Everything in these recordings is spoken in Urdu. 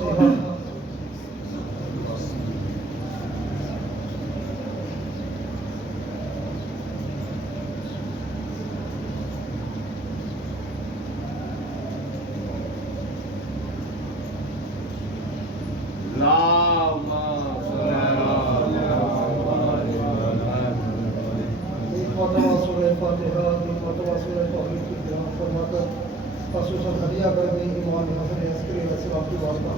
الفاتحة. خصوصاً ہدیہ کر گئی امام حسن عسکری علیہ السلام کی والدہ.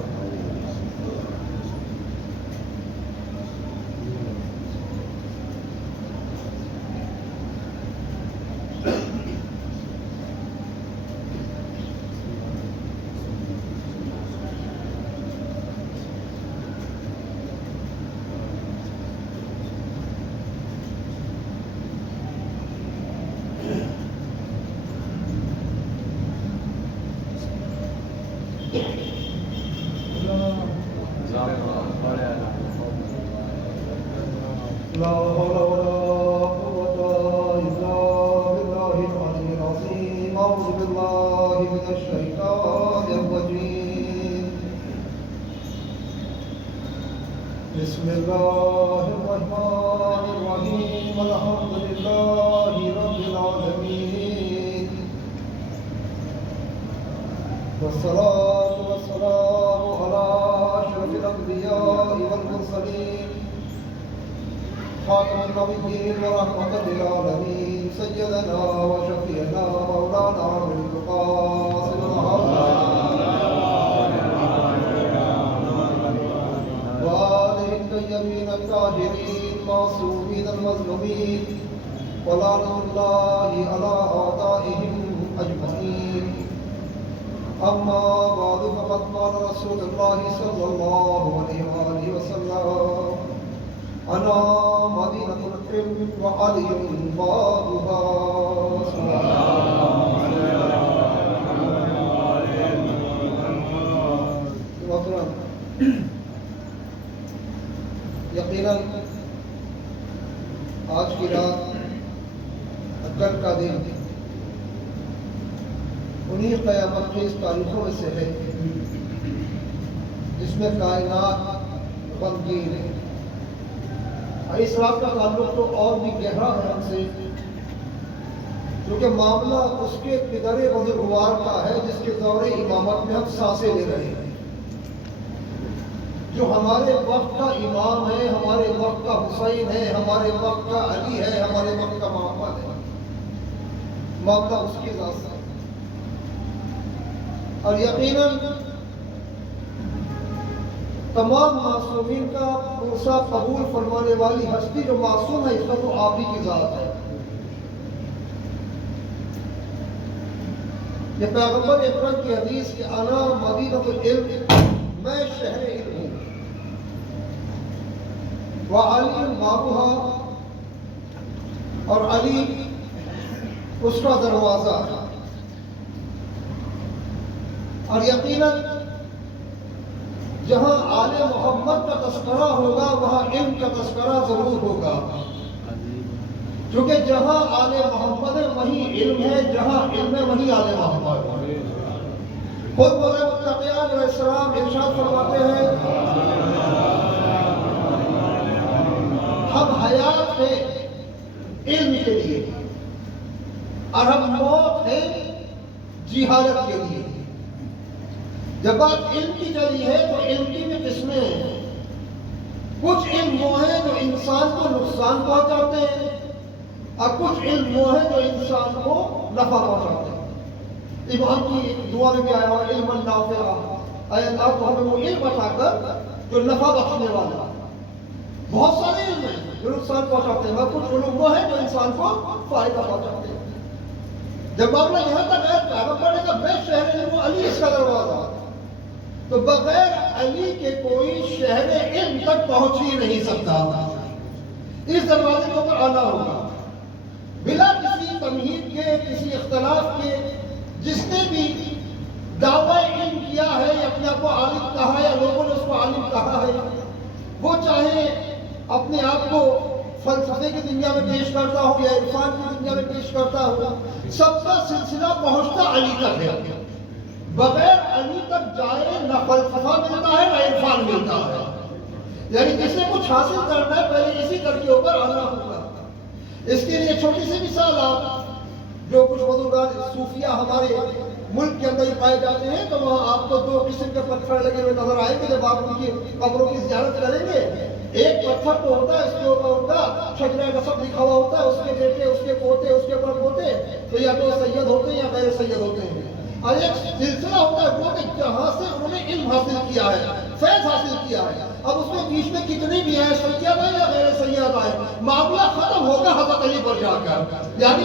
لا حول ولا قوة إلا بالله العلي العظيم. أعوذ بالله من الشيطان الرجيم. بسم الله الرحمن الرحيم. الحمد لله رب العالمين، والصلاة والسلام على أشرف الأنبياء والمرسلين، خاتم النبيين ورحمة للعالمين، سيدنا وشفيعنا مولانا أبي القاسم وآله الطيبين الطاهرين المعصومين المظلومين، ولعنة الله على أعدائهم أجمعين. أما بعد فقد قال رسول الله صلى الله عليه وآله وسلم: أنا مدينة العلم وعلي بابها. یقیناً آج کی رات کل کا دن انہی قیامت کی اس تاریخوں میں سے ہے جس میں کائنات غمگین ہے. اس رات کا تعلق تو اور بھی گہرا ہے ہم سے، کیونکہ معاملہ اس کے پدر بزرگوار کا ہے جس کے دور امامت میں ہم سانسیں لے رہے ہیں، جو ہمارے وقت کا امام ہے، ہمارے وقت کا حسین ہے، ہمارے وقت کا علی ہے، ہمارے وقت کا محمد ہے. معاملہ اس کی ذات سے، اور یقیناً تمام معصومین کا پرسہ قبول فرمانے والی ہستی جو معصوم ہے اس کا تو آپ ہی کی ذات ہے. یہ پیغمبر اکرم کی حدیث کہ انا مدینۃ العلم، میں شہر علم ہوں، وعلی بابھا، اور علی اس کا دروازہ. اور یقیناً جہاں آل محمد کا تذکرہ ہوگا وہاں علم کا تذکرہ ضرور ہوگا، کیونکہ جہاں آل محمد ہے وہیں علم ہے، جہاں علم ہے وہیں آل محمد ہے. خود مولا متقیان علیہ السلام ارشاد فرماتے ہیں: ہم حیات ہیں علم کے لیے اور ہم موت ہیں جہالت کے لیے. جب بات علم کی چلی ہے تو علم کی بھی قسمیں ہیں. کچھ علم وہ ہیں جو انسان کو نقصان پہنچاتے ہیں، اور کچھ علم وہ ہیں جو انسان کو نفع پہنچاتے ہیں. امام کی دعا میں بھی آیا ہوا علم نافع، اے اللہ تو ہمیں وہ علم عطا کر جو نفع بخشنے والا. بہت سارے علم ہیں جو نقصان پہنچاتے ہیں، اور کچھ علوم وہ ہیں جو انسان کو فائدہ پہنچاتے ہیں. جب معاملہ یہاں تک ہے پیغمبر نے کہا میں شہر علم ہوں، علی اس کا دروازہ، تو بغیر علی کے کوئی شہر علم تک پہنچ ہی نہیں سکتا. اس دروازے کے اوپر آنا ہوگا بلا کسی تمہید کے، کسی اختلاف کے. جس نے بھی دعویٰ علم کیا ہے یا اپنے آپ کو عالم کہا ہے یا لوگوں نے اس کو عالم کہا ہے، وہ چاہے اپنے آپ کو فلسفے کی دنیا میں پیش کرتا ہو یا عرفان کی دنیا میں پیش کرتا ہو، سب کا سلسلہ پہنچتا علی تک ہے. بغیر علی تک جائے نہ فلسفہ ملتا ہے نہ عرفان ملتا ہے. یعنی جسے کچھ حاصل کرنا ہے پہلے اسی در کے اوپر آنا ہوگا. اس کے لیے چھوٹی سی مثال آپ جو کچھ بزرگان صوفیہ ہمارے ملک کے اندر ہی پائے جاتے ہیں تو وہاں آپ کو دو قسم کے پتھر لگے ہوئے نظر آئیں گے جب آپ ان کی قبروں کی زیارت کریں گے. ایک پتھر تو ہوتا ہے اس کے اوپر ان کا شجرہ نسب لکھا ہوا ہوتا ہے, اس کے بیٹے, اس کے پوتے, اس کے پڑ پوتے تو یا تو سید ہوتے ہیں یا غیر سید ہوتے ہیں. اور ایک سلسلہ ہوتا ہے وہ کہ جہاں سے انہوں نے علم حاصل کیا ہے, فیض حاصل کیا ہے. اب اس میں بیچ میں کتنے بھی ہیں, سید آئے یا غیر سید آئے, معاملہ ختم ہوگا حضرت علی پر جا کر. یعنی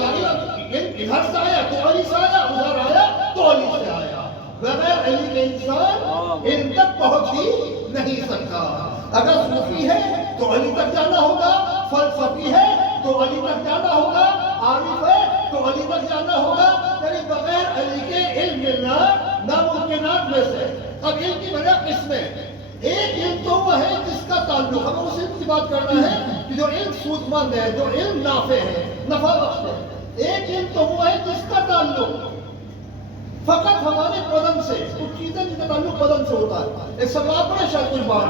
ادھر سے آیا تو علی سے آیا, ادھر آیا تو علی سے آیا. بغیر علی کے انسان علم تک پہنچ ہی نہیں سکتا. اگر صوفی ہے تو علی تک جانا ہوگا, فلسفی ہے تو علی تک جانا ہوگا, عارف ہے تو علی تک جانا ہوگا. یعنی بغیر علی کے علم ملنا ناممکنات میں سے. اب علم کی بڑا قسمیں, ایک علم تو وہ ہے جس کا تعلق, ہمیں اس علم کی بات کرنا ہے کہ جو علم سود مند ہے, جو علم نافع ہے, نفع بخش ہے. ایک علم تو وہ ہے جس کا تعلق فقط ہمارے بدن سے, کچھ چیزیں جن کا تعلق بدن سے ہوتا ہے. ایک سوال پڑے شاید کچھ بات,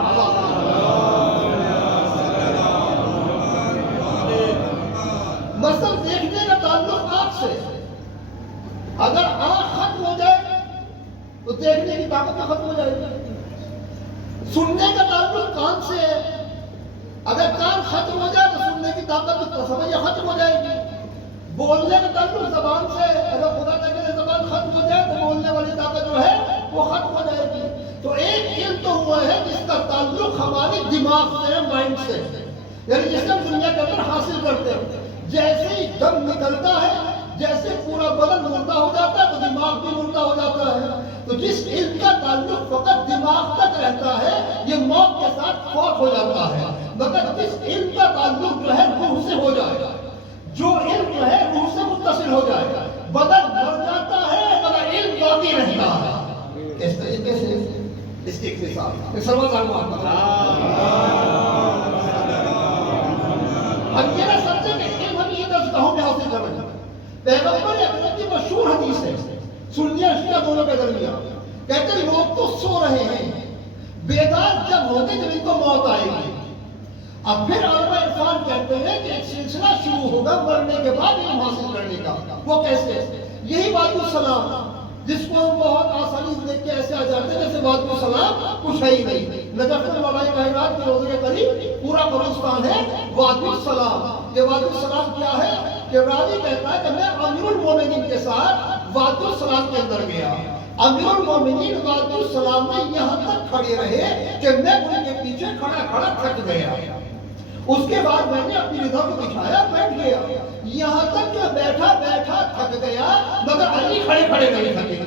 مثلا دیکھنے کا تعلق آنکھ سے. اگر آنکھ ختم ہو جائے تو دیکھنے کی طاقت ختم ہو جائے گی. سننے کا تعلق کان سے ہے, اگر کان ختم ہو جائے تو سننے کی طاقت سمجھ ختم ہو جائے گی. بولنے کا تعلق زبان سے ہے, اگر خدا نہ کرے زبان ختم ہو جائے تو بولنے والی طاقت جو ہے وہ ختم ہو جائے گی. تو ایک علم تو ہوا ہے جس کا تعلق ہمارے دماغ سے ہے, مائنڈ سے, یعنی جس سے ہم دنیا کے اندر حاصل کرتے ہیں. جیسے ہی دم نکلتا ہے, جیسے پورا بدن مردہ ہو جاتا ہے تو دماغ بھی مردہ ہو جاتا ہے. تو جس علم کا تعلق فقط دماغ تک رہتا ہے یہ موت کے ساتھ فوت ہو جاتا ہے. مگر جس علم کا تعلق جو ہے روح سے ہو جائے گا, جو علم جو ہے روح سے متصل ہو جائے گا, بدن مر جاتا ہے مگر علم باقی رہتا ہے. اس طریقے سے اس کی اختصار سرمایہ محمد ہم یہ نہ سمجھیں کہ علم ہم یہ دستگاہوں میں حاصل کر رہے ہیں. پیغمبر اکرم کی مشہور حدیث ہے سنیہ شیعہ دونوں کے درمیان, کہتے ہیں لوگ تو سو رہے ہیں, بیدار جب ہوتے جب ان کو موت آئے گی. اب پھر علماء عرفان کہتے ہیں کہ ایک سلسلہ شروع ہوگا مرنے کے بعد علم حاصل کرنے کا. وہ کیسے؟ یہی وادی السلام جس کو ہم بہت آسانی سے دیکھ کے ایسے آ جاتے ہیں جیسے وادی السلام کچھ ہے ہی نہیں. نجف مولانا کائنات کے روضے کے قریب پورا قبرستان ہے وادی السلام. یہ وادی السلام کیا ہے کہ راوی کہتا ہے کہ میں امیر المومنین کے ساتھ وادی السلام کے اندر گیا. امیر المومنین وادی السلام میں یہاں تک کھڑے رہے کہ میں ان کے پیچھے کھڑا کھڑا تھک گیا. اس کے بعد میں نے اپنی رضا کو بچھایا, بیٹھ گیا. یہاں تک کہ بیٹھا بیٹھا تھک گیا مگر علی کھڑے کھڑے نہیں تھکے.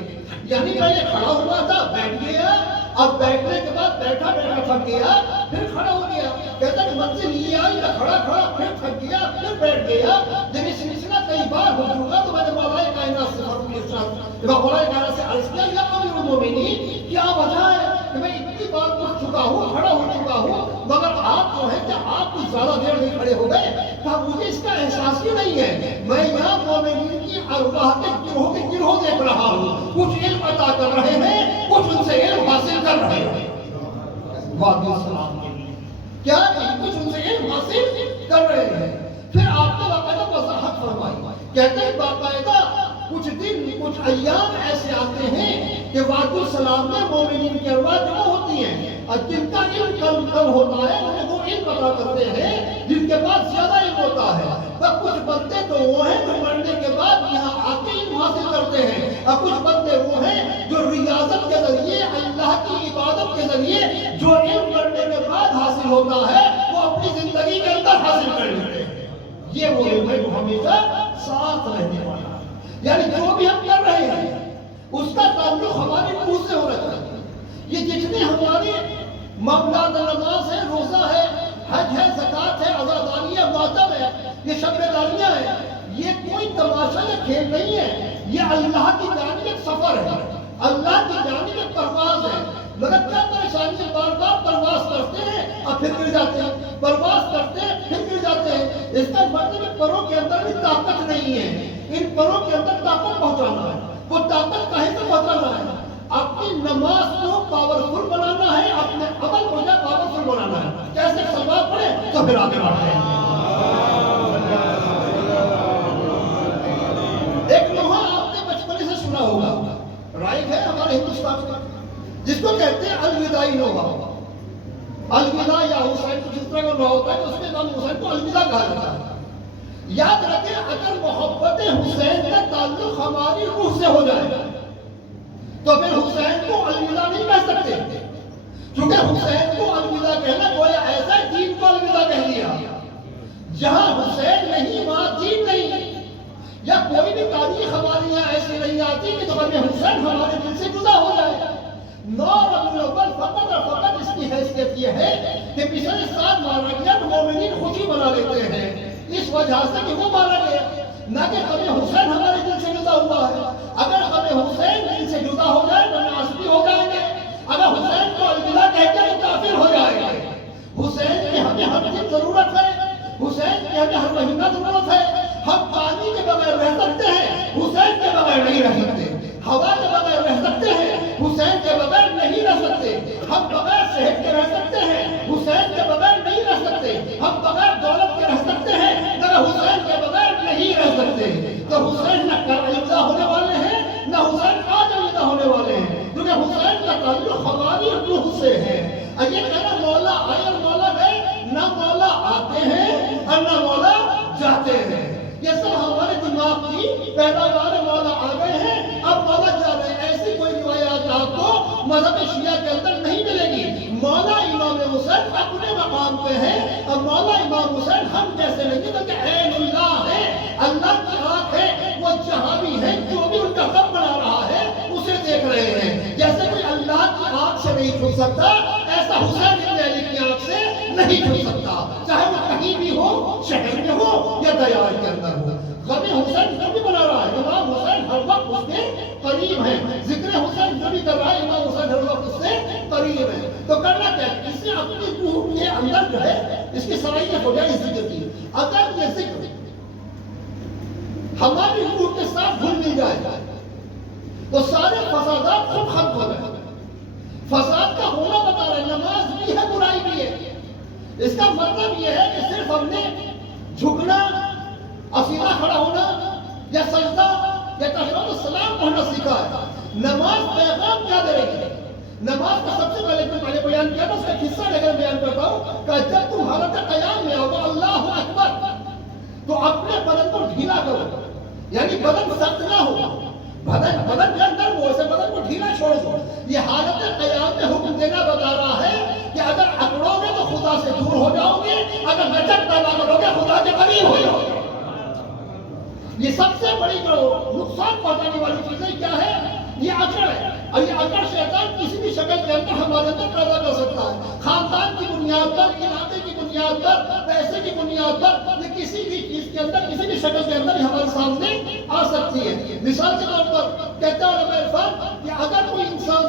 یعنی پہلے کھڑا ہوا تھا, بیٹھ گیا, اب بیٹھنے کے بعد بیٹھا بیٹھا تھک گیا, پھر کھڑا ہو گیا. کہتا کہ منزل یہ آئی میں کھڑا کھڑا پھر تھک گیا, پھر بیٹھ گیا. جب یہ سلسلہ کئی بار ہو چکا تو میں نے مولا کائنات سے مولا کائنات سے عرض کیا یا امیر المومنین کیا وجہ ہے کہ میں اتنی بار اٹھ چکا ہوں, کھڑا ہو چکا ہوں, مگر آپ جو ہے کہ آپ کچھ زیادہ دیر نہیں کھڑے ہو گئے. کہا مجھے اس کا احساس ہی نہیں ہے, میں یہاں مومنین کی ارواح کے گروہ دیکھ رہا ہوں, کچھ علم عطا کر رہے ہیں, کچھ ان سے علم حاصل کر رہے ہیں. وادی السلام کے لیے کیا نہیں, کچھ ان سے علم حاصل کر رہے ہیں. پھر آپ نے باقاعدہ وضاحت فرمائی, کہتے ہیں باقاعدہ کچھ دن کچھ ایام ایسے آتے ہیں کہ وادی السلام میں مومنین کی ارواح جمع ہوتی ہیں, اور جن کا علم کم ہوتا ہے انہیں وہ علم عطا کرتے ہیں جن کے پاس زیادہ علم ہوتا ہے. اور کچھ بندے تو وہ ہیں جو مرنے کے بعد یہاں آ کے علم حاصل کرتے ہیں, اور کچھ بندے وہ ہیں جو ریاضت کے ذریعے, اللہ کی عبادت کے ذریعے جو علم مرنے کے بعد حاصل ہوتا ہے وہ اپنی زندگی کے اندر حاصل کر لیتے ہیں. یہ وہ علم ہے جو ہمیشہ ساتھ رہنے والا. یعنی جو بھی ہم کر رہے ہیں اس کا تعلق ہماری روح سے ہونا چاہیے. یہ جتنے ہمارے معاملات, نماز ہے, روزہ ہے, حج ہے, زکات ہے, عزاداری ہے, ماتم ہے, یہ شب بیداریاں ہیں, یہ کوئی تماشا یا کھیل نہیں ہے. یہ اللہ کی جانب ایک سفر ہے, اللہ کی جانب ایک پرواز ہے. مگر کیا پریشانی ہے, بار بار پرواز کرتے ہیں اور پھر گر جاتے ہیں, پرواز کرتے ہیں پھر گر جاتے ہیں. اس کا مطلب پروں کے اندر بھی طاقت نہیں ہے. ان پروں کے اندر طاقت پہنچانا ہے. وہ طاقت کہیں سے پہنچانا ہے. نماز کو پاورفل بنانا ہے، اپنے عمل کو جو پاورفل بنانا ہے. کیسے سلوات پڑھے تو پھر آگے بڑھتے ہیں. ایک لوہا آپ نے بچپن سے سنا ہوگا، رائج ہے ہمارے ہندوستان کا، جس کو کہتے ہیں الوداعی لوہا. الوداع یا حسین کو جس طرح کا لوہا ہوتا ہے اس میں امام حسین کو الوداع کہا جاتا ہے. یاد رکھیں اگر محبت حسین کا تعلق ہماری روح سے ہو جائے تو پھر حسین کو الوداع نہیں کہہ سکتے، کیونکہ حسین کو الوداع کہنا گویا ایسا دین کو الوداع کہہ دیا. جہاں حسین نہیں وہاں دین نہیں. یا کوئی بھی تاریخ ہماری یہاں ایسی نہیں آتی کہ غم حسین ہمارے دل سے جدا ہو جائے. 9 ربیع الاول فقط اور فقط اس کی حیثیت یہ ہے کہ پچھلے سال مارا گیا تو مومنین خوشی منا لیتے ہیں اس وجہ سے کہ وہ مارا گیا، نہ کہ غم حسین ہمارے دل سے جدا ہوا ہے. اگر غم حسین دل سے جدا ہو جائے تو ناصبی ہو جائیں گے. اگر حسین کو الوداع کہتے ہیں تو کافر ہو جائیں گے. حسین کی ہمیں ہر دن ضرورت ہے، حسین کی ہمیں ہر مہینہ ضرورت ہے. ہم پانی کے بغیر رہ سکتے ہیں، حسین کے بغیر نہیں رہ سکتے. ہوا کے بغیر رہ سکتے ہیں، حسین کے بغیر نہیں رہ سکتے. ہم بغیر صحت کے رہ سکتے ہیں، حسین کے بغیر نہیں رہ سکتے. ہم بغیر دولت کے رہ سکتے ہیں مگر حسین کے بغیر نہیں رہ سکتے. تو حسین نہ کل الوداع ہونے والے ہیں نہ حسین آج الوداع ہونے والے ہیں، کیونکہ حسین کا تعلق ہماری روح سے ہے. یہ کہنا مولا آئے اور مولا گئے، نہ مولا آتے ہیں اور نہ مولا جاتے ہیں. یہ سب ہمارے دماغ کی پیداوار ہے. مولا آ گئے ہیں اب مولا جا رہے ہیں. ایسی کوئی روایات آپ کو مذہب شیعہ کے اندر نہیں ملے گی. مولا امام حسین اپنے مقام پہ ہے اور مولا امام حسین ہم جیسے نہیں بلکہ عین اللہ ہے، اللہ کی آنکھ ہے. وہ جہاں بھی ہے جو بھی ان کا غم بنا رہا ہے اسے دیکھ رہے ہیں. جیسے کوئی اللہ کی آنکھ سے نہیں چھپ سکتا ایسا حسین ابن علی کی آنکھ سے نہیں چھپ سکتا، چاہے وہ کہیں بھی ہو، شہر میں ہو یا دیار کے اندر ہو. غم حسین جو بھی بنا رہا ہے امام حسین ہر وقت اس کے قریب ہے. ذکر حسین جو بھی کر رہا ہے امام حسین ہر وقت اس سے قریب ہے. تو کرنا کیا ہے؟ اس سے اپنی روح کے اندر جو ہے اس کی صلاحیت ہو جائے اس ذکر کی. اگر یہ ذکر ہماری روح کے ساتھ گھل مل جائے تو سارے فسادات خود ختم ہو جائیں. فساد کا ہونا بتا رہے نماز بھی ہے برائی بھی ہے. اس کا مطلب یہ ہے کہ صرف ہم نے جھکنا، سیدھا کھڑا ہونا یا سجدہ یا تشہد السلام پڑھنا سیکھا ہے. نماز پیغام کیا دے رہی ہے؟ نماز کا سب سے پہلے بیان کیا تھا، اس کا قصہ لے کر بیان کرتا ہوں کہ جب تم حالت قیام میں ہوگا اللہ اکبر تو اپنے بدن کو ڈھیلا کرو، یعنی بدن سخت نہ ہو، بدن کے اندر وہ سے بدن کو ڈھیلا چھوڑ دو. یہ حالت قیام میں حکم دینا بتا رہا ہے کہ اگر اکڑو گے تو خدا سے دور ہو جاؤ گے، اگر لچک پیدا کرو گے خدا کے قریب ہو جاؤ گے. یہ سب سے بڑی جو نقصان پہنچانے والی چیزیں کیا ہے؟ یہ اکڑ ہے. اور یہ اکڑ شیطان کسی بھی شکل کے اندر ہمارے اندر پیدا کر سکتا ہے. خاندان کی بنیاد پر، علاقے کی بنیاد پر، پیسے کی بنیاد پر، یہ کسی بھی چیز کے اندر کسی بھی شکل کے اندر ہمارے سامنے آ سکتی ہے. مثال کے طور پر کہتا ہوں علماء عرفان کہ اگر کوئی انسان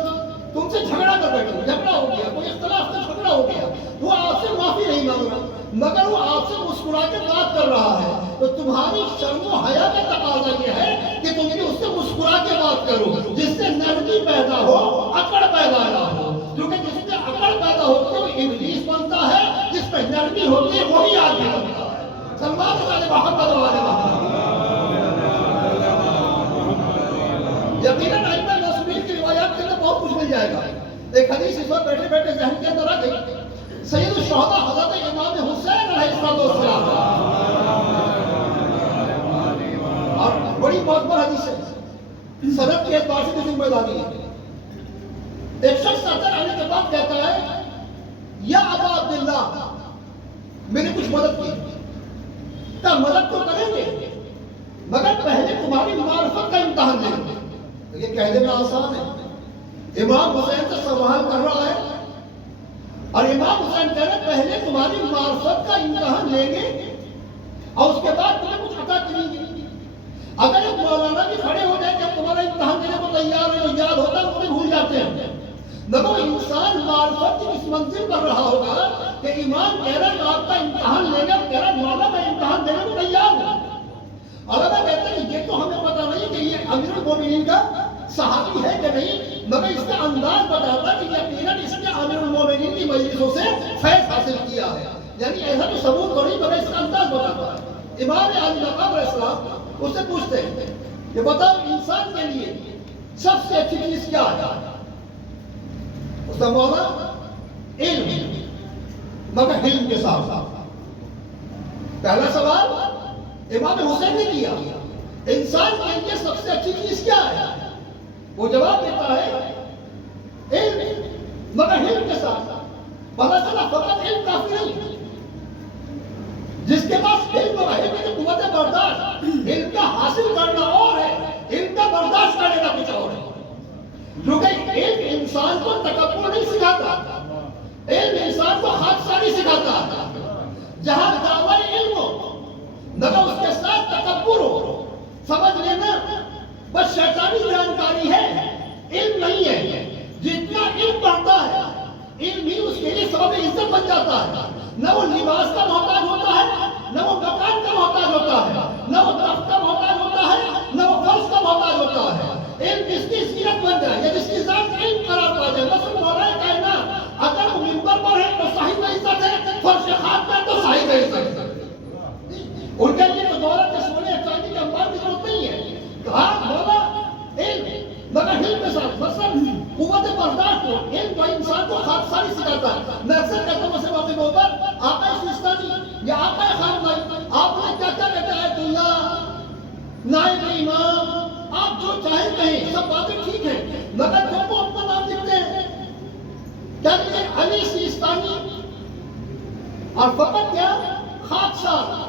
تم سے جھگڑا کر بیٹھے، جھگڑا ہو گیا، کوئی اختلاف سے جھگڑا ہو گیا، وہ آپ سے معافی نہیں مانگ رہا مگر وہ آپ سے مسکرا کے بات کر رہا ہے، تو تمہاری شرم و حیا کا تقاضا یہ ہے کہ تم بھی اس سے مسکرا کے بات کرو، جس سے نرمی پیدا ہو، اکڑ پیدا نہ ہو. کیونکہ جس سے اکڑ پیدا ہوتی ہے وہ ابلیس بنتا ہے، جس پہ نرمی ہوتی ہے وہی آدمی بنتا ہے. سلمان والے محمد والے محمد. یقیناً ائمہ معصومین کی روایات کے اندر بہت کچھ مل جائے گا. ایک حدیث اس وقت بیٹھے بیٹھے ذہن کے اندر آ گئی. سید الشہداء حضرت امام حسین علیہ السلام اور بڑی معتبر حدیث ہے، سند کے اعتبار سے بھی ذمہ داری ہے. ایک شخص اندر آنے کے بعد کہتا ہے یا ابا عبداللہ میں نے کچھ مدد کی. کہا مدد تو کریں گے مگر پہلے تمہاری معرفت کا امتحان لیں گے. یہ کہہ دینا آسان ہے. امام حسین سے سوال کر رہا ہے اور امام حسین کہہ رہے پہلے تمہاری معرفت کا امتحان لیں گے اور اس کے بعد تمہیں کچھ عطا کریں گے. اگر ایک مولانا بھی کھڑے ہو جائے کہ اب تمہارا امتحان دینے کو تیار ہے، یاد ہوتا ہے انہیں بھول جاتے ہیں. مگر انسان معرفت کی اس منزل پر رہا ہوگا کہ امام کہہ رہا ہے آپ کا امتحان لے گا، کہہ رہا مولا میں امتحان دینے کو تیار ہوں. علماء کہتے ہیں یہ تو ہمیں پتہ نہیں کہ یہ امیر المومنین کا صحابی ہے کہ نہیں، مگر اس کا انداز بتاتا کہ یقیناً اس نے امیر المومنین کی مجلسوں سے فیض حاصل کیا ہے. یعنی ایسا تو ثبوت تو نہیں مگر اس کا انداز بتاتا ہے. امام علی مقام علیہ السلام اس سے پوچھتے ہیں کہ بتاؤ انسان کے لیے سب سے اچھی چیز کیا ہے؟ اس کا مولا علم، مگر علم کے ساتھ ساتھ. پہلا سوال امام حسین نے کیا انسان کے لیے سب سے اچھی چیز کیا ہے؟ وہ جواب دیتا ہے علم، مگر علم کے ساتھ. پتہ چلا فقط علم کافی نہیں، جس کے پاس علم و علم کی قوت برداشت، علم کا حاصل کرنا اور ہے، علم کا برداشت کرنے کا کچھ اور ہے. کیونکہ علم انسان کو تکبر نہیں سکھاتا، علم انسان کو خاکساری سکھاتا. جہاں دعوی علم ہو مگر اس کے ساتھ تکبر ہو، سمجھ لینا بس شیطانی جانکاری ہے، علم نہیں ہے. جتنا علم بڑھتا ہے علم ہی اس کے لیے سبب عزت بن جاتا ہے. نہ وہ لباس کا محتاج ہوتا ہے، نہ وہ مکان کا محتاج ہوتا ہے، نہ وہ تخت کا محتاج ہوتا ہے، نہ وہ فرش کا محتاج ہوتا ہے. علم جس کی سیرت بن جائے یا جس کی ذات علم قرار پا جائے. مثلا مولا کائنات اگر وہ منبر پر ہے تو صاحب عزت ہے، فرش خاک پر تو صاحب عزت ہے. ان کے لیے دولت کے سونے چاندی کے انبار کی ضرورت نہیں ہے. کہا مولا علم مگر علم کے ساتھ مثلا قوت برداشت ہو. علم تو انسان کو خاکساری سکھاتا ہے. میں اکثر کہتا ہوں اسے موقع پر آقا سیستانی یا آقا خاندانی آپ نے کیا کیا کہتے ہیں اللہ نائب امام، آپ جو چاہیں کہیں، سب باتیں ٹھیک ہیں، مگر جب وہ اپنا نام لکھتے ہیں کہتے ہیں علی سیستانی اور فقط کیا خاکسار.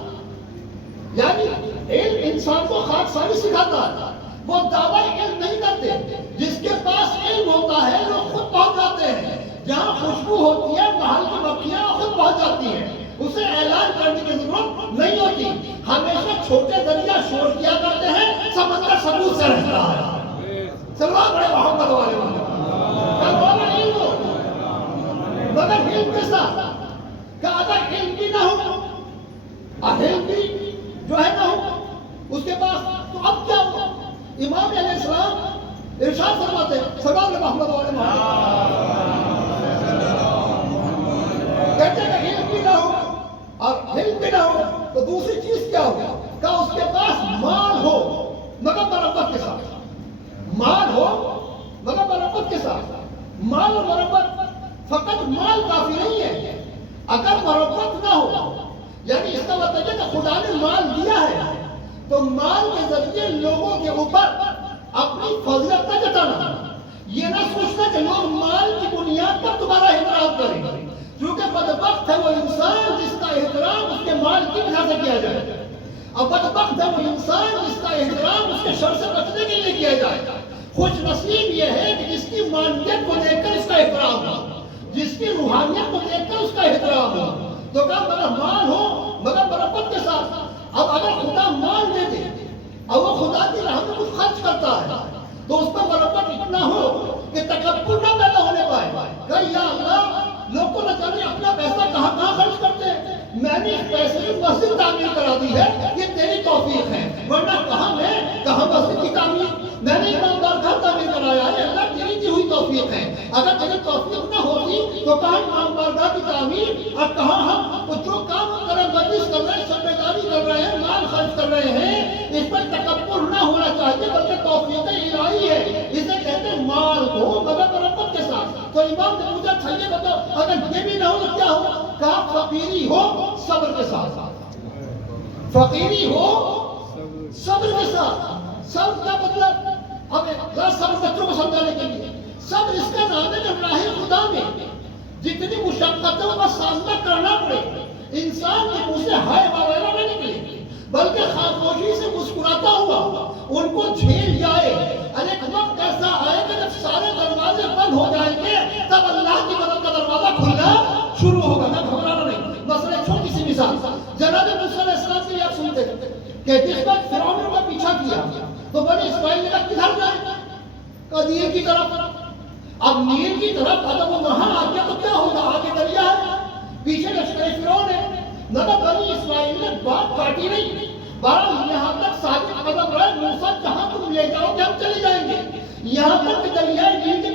یعنی علم انسان کو خاکساری سکھاتا ہے. وہ دعوی علم نہیں کرتے. جس کے پاس علم ہوتا ہے لوگ خود پہنچ جاتے ہیں. جہاں خوشبو ہوتی ہے محل کی مکھیاں خود پہنچ جاتی ہیں، اسے اعلان کرنے کی ضرورت نہیں ہوتی. ہمیشہ چھوٹے دریا شور کیا کرتے ہیں، سمندر ثبوت سے رہتا ہے. سلام بڑے محمد والے علم ہو مگر علم کے ساتھ کہ اگر علم بھی نہ ہو اور علم بھی جو ہے نہ ہو اس کے پاس، تو اب کیا ہو؟ امام علیہ السلام ارشاد فرماتے ہیں سلام محمد والے کہتے ہیں کہ علم بھی نہ ہو اور علم بھی نہ ہو تو دوسری چیز کیا ہوگا؟ کہ اس کے پاس مال ہو مگر مربت کے ساتھ. مال ہو مگر مربت کے ساتھ. مال اور مربت فقط مال کافی نہیں ہے. اگر مربت نہ ہو یعنی اس کا مطلب ہے کہ خدا نے مال دیا ہے تو مال کے ذریعے لوگوں کے اوپر اپنی فضیلت نہ جتانا. یہ نہ سوچنا کہ لوگ مال کی بنیاد پر تمہارا احترام کریں، کیونکہ بدبخت ہے وہ انسان جس کا احترام اس کے مال کی وجہ سے کیا جائے، اور بدبخت ہے وہ انسان جس کا احترام اس کے شر سے بچنے کے لیے کیا جائے. خوش نصیب یہ ہے کہ جس کی مانیت کو دیکھ کر اس کا احترام ہو، جس کی روحانیت کو دیکھ کر اس کا احترام ہو. تو کہا مگر مال ہو مگر مربت کے ساتھ. اب اگر خدا مال دے دے اور وہ خدا کی راہ میں کچھ خرچ کرتا ہے تو اس پر مربت اتنا ہو کہ تکبر نہ پیدا ہونے پائے. کہ یا اللہ لوگ کو نہ جانے اپنا پیسہ کہاں کہاں خرچ کرتے ہیں، میں نے اس پیسے کی مسجد تعمیر کرا دی ہے، یہ تیری توفیق ہے، ورنہ کہاں مسجد کی تعمیر، میں نے امام بارگاہ تعمیر کرایا ہے، اللہ تیری دی ہوئی توفیق ہے. اگر تیری توفیق نہ ہوتی تو کہاں امام بارگاہ کی تعمیر اور کہاں ہم جو کام کریں مجلس کر رہے ہیں، سرمایداری کر رہے ہیں، مال خرچ کر رہے ہیں، اس پر تکبر نہ ہونا چاہیے بلکہ توفیق الہی ہے. اسے کہتے ہیں مال ہو مگر مربت کے ساتھ. تو امام نے پوچھا اچھا یہ بتاؤ اگر یہ بھی نہ ہو تو کیا ہو؟ کہا فقیری ہو صبر کے ساتھ. فقیری ہو صبر کے ساتھ. صبر کا مطلب اب ذرا صبر بچوں کو سمجھانے کے لیے، صبر اس کا نام ہے کہ راہ خدا میں جتنی مشقتوں کا سامنا کرنا پڑے انسان کے منہ سے ہائے وغیرہ نہ نکلے بلکہ خاموشی سے مسکراتا ہوا ان کو جھیل جائے. ایک وقت ایسا آئے کہ جب سارے دروازے بند ہو جائیں گے تب اللہ کی مدد کا دروازہ کھلنا شروع ہوگا. نہ گھبرانا نہیں. مثلا چھوٹی سی مثال جناب موسیٰ علیہ السلام سے آپ سنتے کہ جس وقت فرعون نے پیچھا کیا تو بنی اسرائیل نے کہا کدھر جائے؟ قدیر کی طرف. اب نیل کی طرف اگر وہ وہاں آ گیا تو کیا ہوگا؟ آگے دریا ہے، پیچھے لشکر فرعون ہے. مگر بنی اسرائیل نے بات کاٹی نہیں. بہرحال یہاں تک ثابت قدم رہے موسیٰ جہاں تم لے جاؤ گے ہم چلے جائیں گے. یہاں تک دریا نیل کے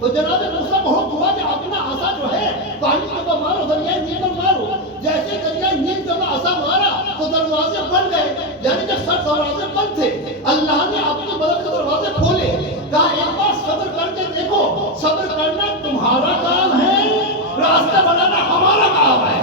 تو جناب موسیٰ بہت ہوا کہ اپنا عصا جو ہے پانی کے مارو، دریائے نیل پر مارو. جیسے دریائے نیل کے عصا مارا تو دروازے بن گئے. یعنی کہ سب دروازے بند تھے. اللہ نے اپنی مدد کے دروازے کھولے. کہا ایک بار صبر کر کے دیکھو. صبر کرنا تمہارا کام ہے، راستہ بنانا ہمارا کام ہے.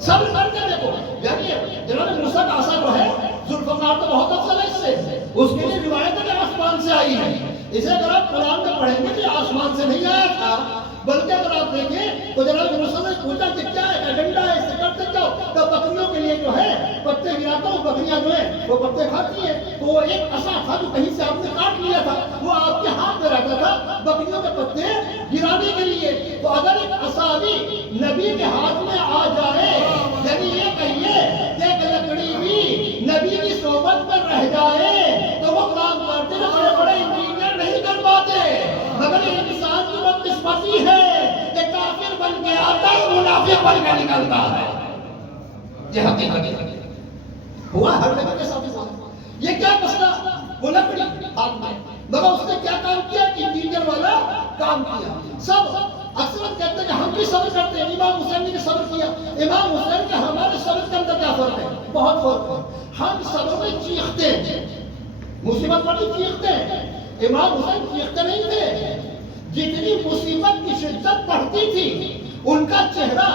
صبر کر کے دیکھو. یعنی جناب موسیٰ کا عصا جو ہے ذوالفقار تو بہت افضل ہے اس سے. اس کے لیے روایت ہے کہ آسمان سے آئی ہے. اسے اگر آپ قرآن میں پڑھیں گے تو آسمان سے نہیں آیا تھا، بلکہ اگر آپ دیکھیں تو جناب موسیٰ نے پوچھا کہ کیا ہے ایجنڈا ہے، اس سے کرتے کیا ہو؟ تو بکریوں کے لیے جو ہے پتے گراتا ہوں، بکریاں جو ہے وہ پتے کھاتی ہیں. تو وہ ایک عصا تھا جو کہیں سے آپ نے کاٹ لیا تھا، وہ آپ کے ہاتھ میں رہتا تھا بکریوں کے پتے گرانے کے لیے. تو اگر ایک عصا بھی نبی کے ہاتھ میں آ جائے، یعنی یہ کہیے کہ ایک لکڑی بھی نبی کی صحبت پر رہ جائے تو وہ کام کرتے ہیں بڑے بڑے انجینئر نہیں کر پاتے. مگر انسان کی بدقسمتی ہے کہ کافر بن کے آتا ہے، منافق بن کے نکلتا ہے. یہ حقیقت ہوا ہر نبی کے ساتھ. یہ کیا مسئلہ؟ وہ لکڑی ہاتھ میں، مگر اس نے کیا کام کیا؟ انجینئر والا کام کیا. سب اکثر کہتے ہیں کہ ہم بھی صبر کرتے ہیں. امام حسین نے بھی صبر کیا. امام حسین کے ہمارے صبر کے اندر کیا فرق ہے؟ بہت فرق ہے. ہم صبر میں چیختے ہیں، مصیبت پر چیختے ہیں. امام حسین چیختے نہیں تھے. جتنی مصیبت کی شدت بڑھتی تھی ان کا چہرہ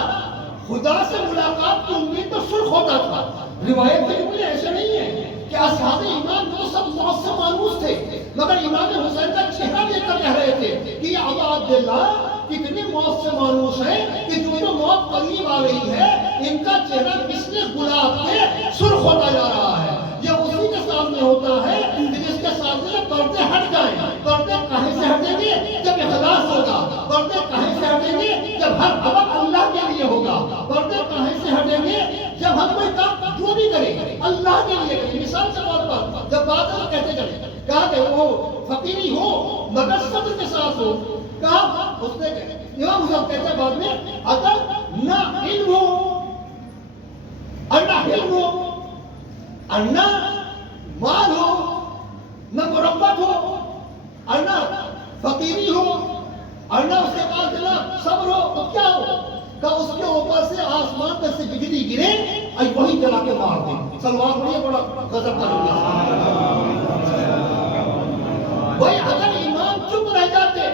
خدا سے ملاقات کی امید پر سرخ ہوتا تھا. روایت بالکل ایسے نہیں ہے کہ اصحاب امام جو سب موت سے مانوس تھے، مگر امام حسین کا چہرہ دیکھ کر کہہ رہے تھے کہ یہ ابا عبداللہ کتنی موت سے مانوس ہے کہ جو موت قریب آ رہی ہے ان کا چہرہ مثل گلاب کے سرخ ہوتا جا رہا ہے. یہ اسی کے سامنے ہوتا ہے جس کے سامنے پردے ہٹ جائیں. پردے کہیں سے ہٹیں گے؟ جب اخلاص ہوگا. پردے کہیں سے ہٹیں گے؟ جب ہر عمل اللہ کے لیے ہوگا. پردے کہیں سے ہٹیں گے؟ جب ہم کوئی کام جو بھی کریں اللہ کے لیے کریں. مثال کے طور پر جب بات کہتے چلے کہا کہ وہ فقیری ہو مگر صبر کے ساتھ ہو. کہا اس نے امام حسین کہتے ہیں بعد میں اگر نہ علم ہو اور نہ علم ہو اور نہ مال ہو، نہ مربت ہو اور نہ فقیری ہو اور نہ اس کے پاس جناب صبر ہو تو کیا ہو؟ کہ اس کے اوپر سے آسمان پر سے بجلی گرے اور وہی جلا کے مار دے. سلوات پڑھیے، بڑا غضب کا وہی. اگر امام چپ رہ جاتے،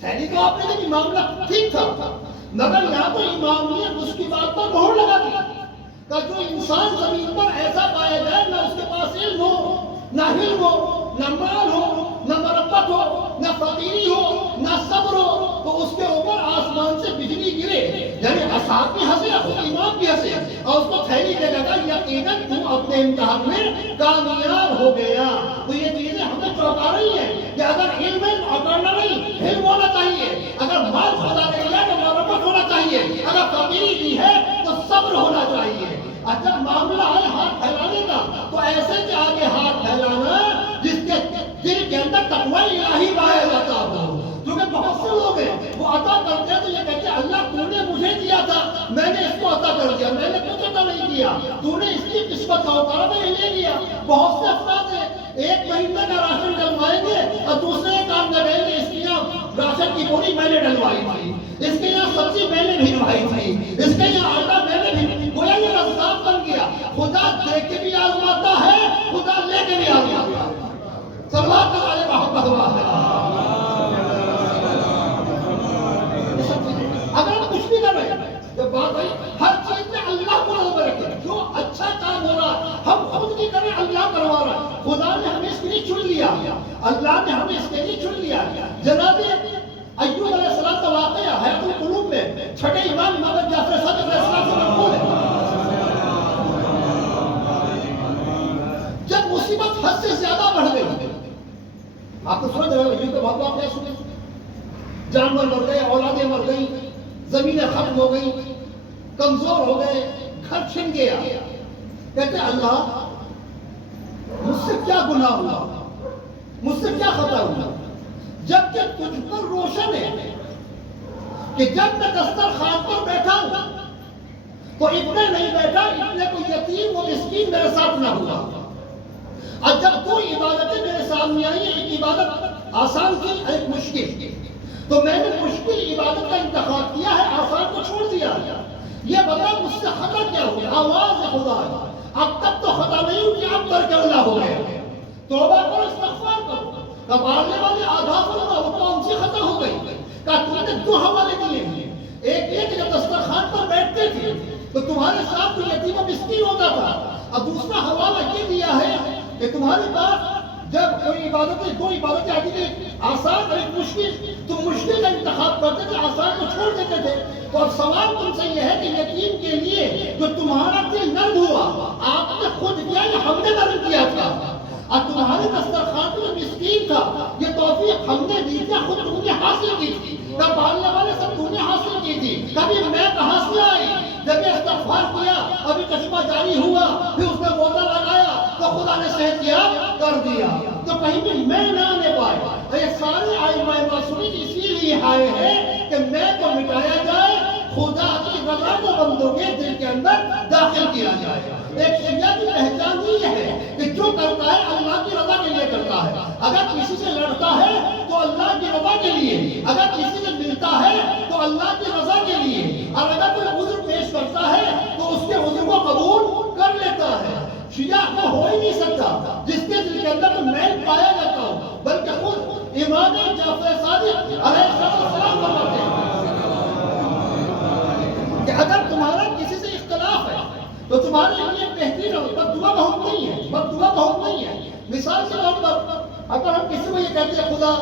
تھیلی تو آپ نے کہ معاملہ ٹھیک تھا، مگر یہاں تو امام نے اس کی بات پر مہر لگا دی کہ جو انسان زمین پر ایسا پایا جائے نہ اس کے پاس علم ہو، نہ علم ہو، نہ مال ہو، نہ مربت ہو، نہ فقیری ہو، نہ صبر ہو، تو اس کے اوپر آسمان سے بجلی گرے. یعنی اصحاب بھی ہنسے، خود امام بھی ہنسے اور اس کو تھیلی دے لگا یقیناً تم اپنے امتحان میں کامیاب ہو گیا. تو یہ چیزیں ہمیں چونکا رہی ہیں کہ اگر علم ہے تو اکڑنا نہیں، علم ہونا چاہیے. اگر مال خدا نے دیا تو مربت ہونا چاہیے. اگر فقیری دی ہے تو صبر ہونا چاہیے. اچھا معاملہ ہے ہاتھ پھیلانے کا، تو ایسے کہ آگے ہاتھ پھیلانا جس کے دل کے اندر تقوی الہی پایا جاتا ہو. کیونکہ بہت سے لوگ ہیں وہ عطا کرتے ہیں تو یہ کہتے ہیں اللہ تو نے مجھے دیا تھا، میں نے اس کو عطا کر دیا، میں نے کچھ عطا نہیں کیا، تو نے اس کی قسمت کا اتارا میں نے لے لیا. بہت سے افراد ہیں ایک مہینے کا راشن ڈلوائیں گے اور دوسرے کام کریں گے اس کی یہاں راشن کی پوری میں نے ڈلوائی تھی، اس کے یہاں سبزی میں نے بھجوائی تھی، اس کے یہاں آٹا میں نے بھی. گویا یہ رزاق بن گیا. خدا دے کے بھی آزماتا ہے، خدا لے کے بھی آزماتا ہے. صلوات علی محمد اگر ہم کچھ بھی کر رہے ہیں، جب بات آئی ہر چیز میں اللہ کو نظر رکھے. جو اچھا کام ہو رہا ہم خود نہیں کر رہے، اللہ کروا رہا ہے. خدا نے ہمیں اس کے لیے چن لیا، اللہ نے ہمیں اس کے لیے چن لیا. جناب ایوب علیہ السلام کا واقعہ حیات القلوب میں چھٹے امام جعفر صادق علیہ السلام سے منقول ہے. جب مصیبت حد سے زیادہ بڑھ گئی، آپ کو سنا جناب ایوب کے بہت واقعہ سنے، جانور مر گئے، اولادیں مر گئی، زمینیں ختم ہو گئی، کمزور ہو گئے، گھر چھن گیا. کہتے اللہ مجھ سے کیا گناہ ہوا، مجھ سے کیا خطا ہوا، جبکہ تجھ پر روشن ہے کہ جب میں دسترخوان پر بیٹھا ہوں تو اتنے نہیں بیٹھا اتنے کوئی یتیم و مسکین میرے ساتھ نہ ہوا. اور جب کوئی عبادتیں میرے سامنے آئی، ایک عبادت آسان کی ایک مشکل، تو میں نے مشکل عبادت کا انتخاب کیا ہے، آسان کو چھوڑ دیا۔ یہ بتا مجھ سے خطا کیا ہو گیا؟ آواز خدا ہے، اب تک تو خطا نہیں ہوئی کہ اب ترک اللہ ہو گئے، توبہ کرو، استغفار کرو۔ کب آنے والے آدھا فرما وہ کون سی خطا ہو گئی؟ کہا تم نے 2 حوالے دیے ہیں، ایک جب دسترخوان پر بیٹھتے تھے تو تمہارے ساتھ کوئی یتیم و مسکین ہوتا تھا، اب دوسرا حوالہ یہ دیا ہے کہ تمہارے پاس جب کوئی عبادتیں 2 عبادتیں آتی تھی، آسان اور ایک مشکل، تم مشکل کا انتخاب کرتے تھے، آسان کو چھوڑ دیتے تھے۔ تو اب سوال تم سے یہ ہے کہ یتیم کے لیے جو تمہارا دل نرم ہوا، آپ نے خود کیا یا ہم نے نرم کیا تھا؟ اور تمہارے دسترخوان میں جو مسکین تھا، یہ توفیق ہم نے دی تھی، خود تم نے حاصل کی تھی، تب پالنے والے سب تم نے حاصل کی تھی۔ کبھی میں کہاں سے آئی؟ جب یہ استغفار کیا، ابھی چشمہ جاری ہوا، پھر اس نے روزہ لگایا تو خدا نے صحت کیا کر دیا، تو کہیں بھی میں نہ آنے پائے۔ یہ سارے ائمہ معصومین اسی لیے آئے ہیں کہ میں کو مٹایا جائے، خدا کی رضا کو بندوں کے دل کے اندر داخل کیا جائے۔ ایک شیعہ کی پہچان یہ ہے کہ جو کرتا ہے اللہ کی رضا کے لیے کرتا ہے، اگر کسی سے لڑتا ہے تو اللہ کی رضا کے لیے، اگر کسی سے ملتا ہے تو اللہ کی رضا کے لیے، اور اگر کوئی عذر پیش کرتا ہے تو اس کے عذر کو قبول کر لیتا ہے۔ شیعہ وہ ہو ہی نہیں سکتا جس کے دل کے اندر میل پایا جاتا ہو، بلکہ خود امام جعفر صادق علیہ السلام فرماتے ہیں کہ اگر تمہارا کسی سے اختلاف ہے تو تمہارے لیے بہترین ہو، بددعا بہت نہیں ہے، بددعا بہت نہیں ہے۔ مثال کے طور پر اگر ہم کسی کو یہ کہتے ہیں خدا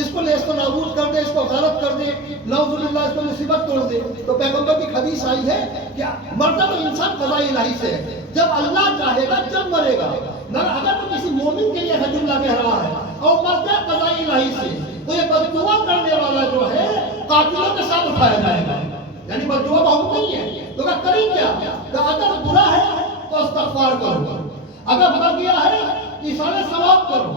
اس کو لے، اس کو نابود کر دے، اس کو غارت کر دے، نعوذ باللہ اس کو مصیبت توڑ دے، تو پیغمبر کی حدیث آئی ہے کہ مرتا تو انسان قضاء الہی سے ہے، جب اللہ چاہے گا جب مرے گا۔ مگر اگر تو کسی مومن کے لیے ایسا جملہ کہہ رہا ہے اور مرتا ہے قضاء الہی سے، تو یہ بددعا کرنے والا جو ہے قاتلوں کے ساتھ اٹھایا جائے گا، یعنی بددعا بہت نہیں ہے۔ تو کریں کیا؟ کہ اگر برا ہے تو استغفار کرو، اگر مر گیا ہے ایثار ثواب کرو۔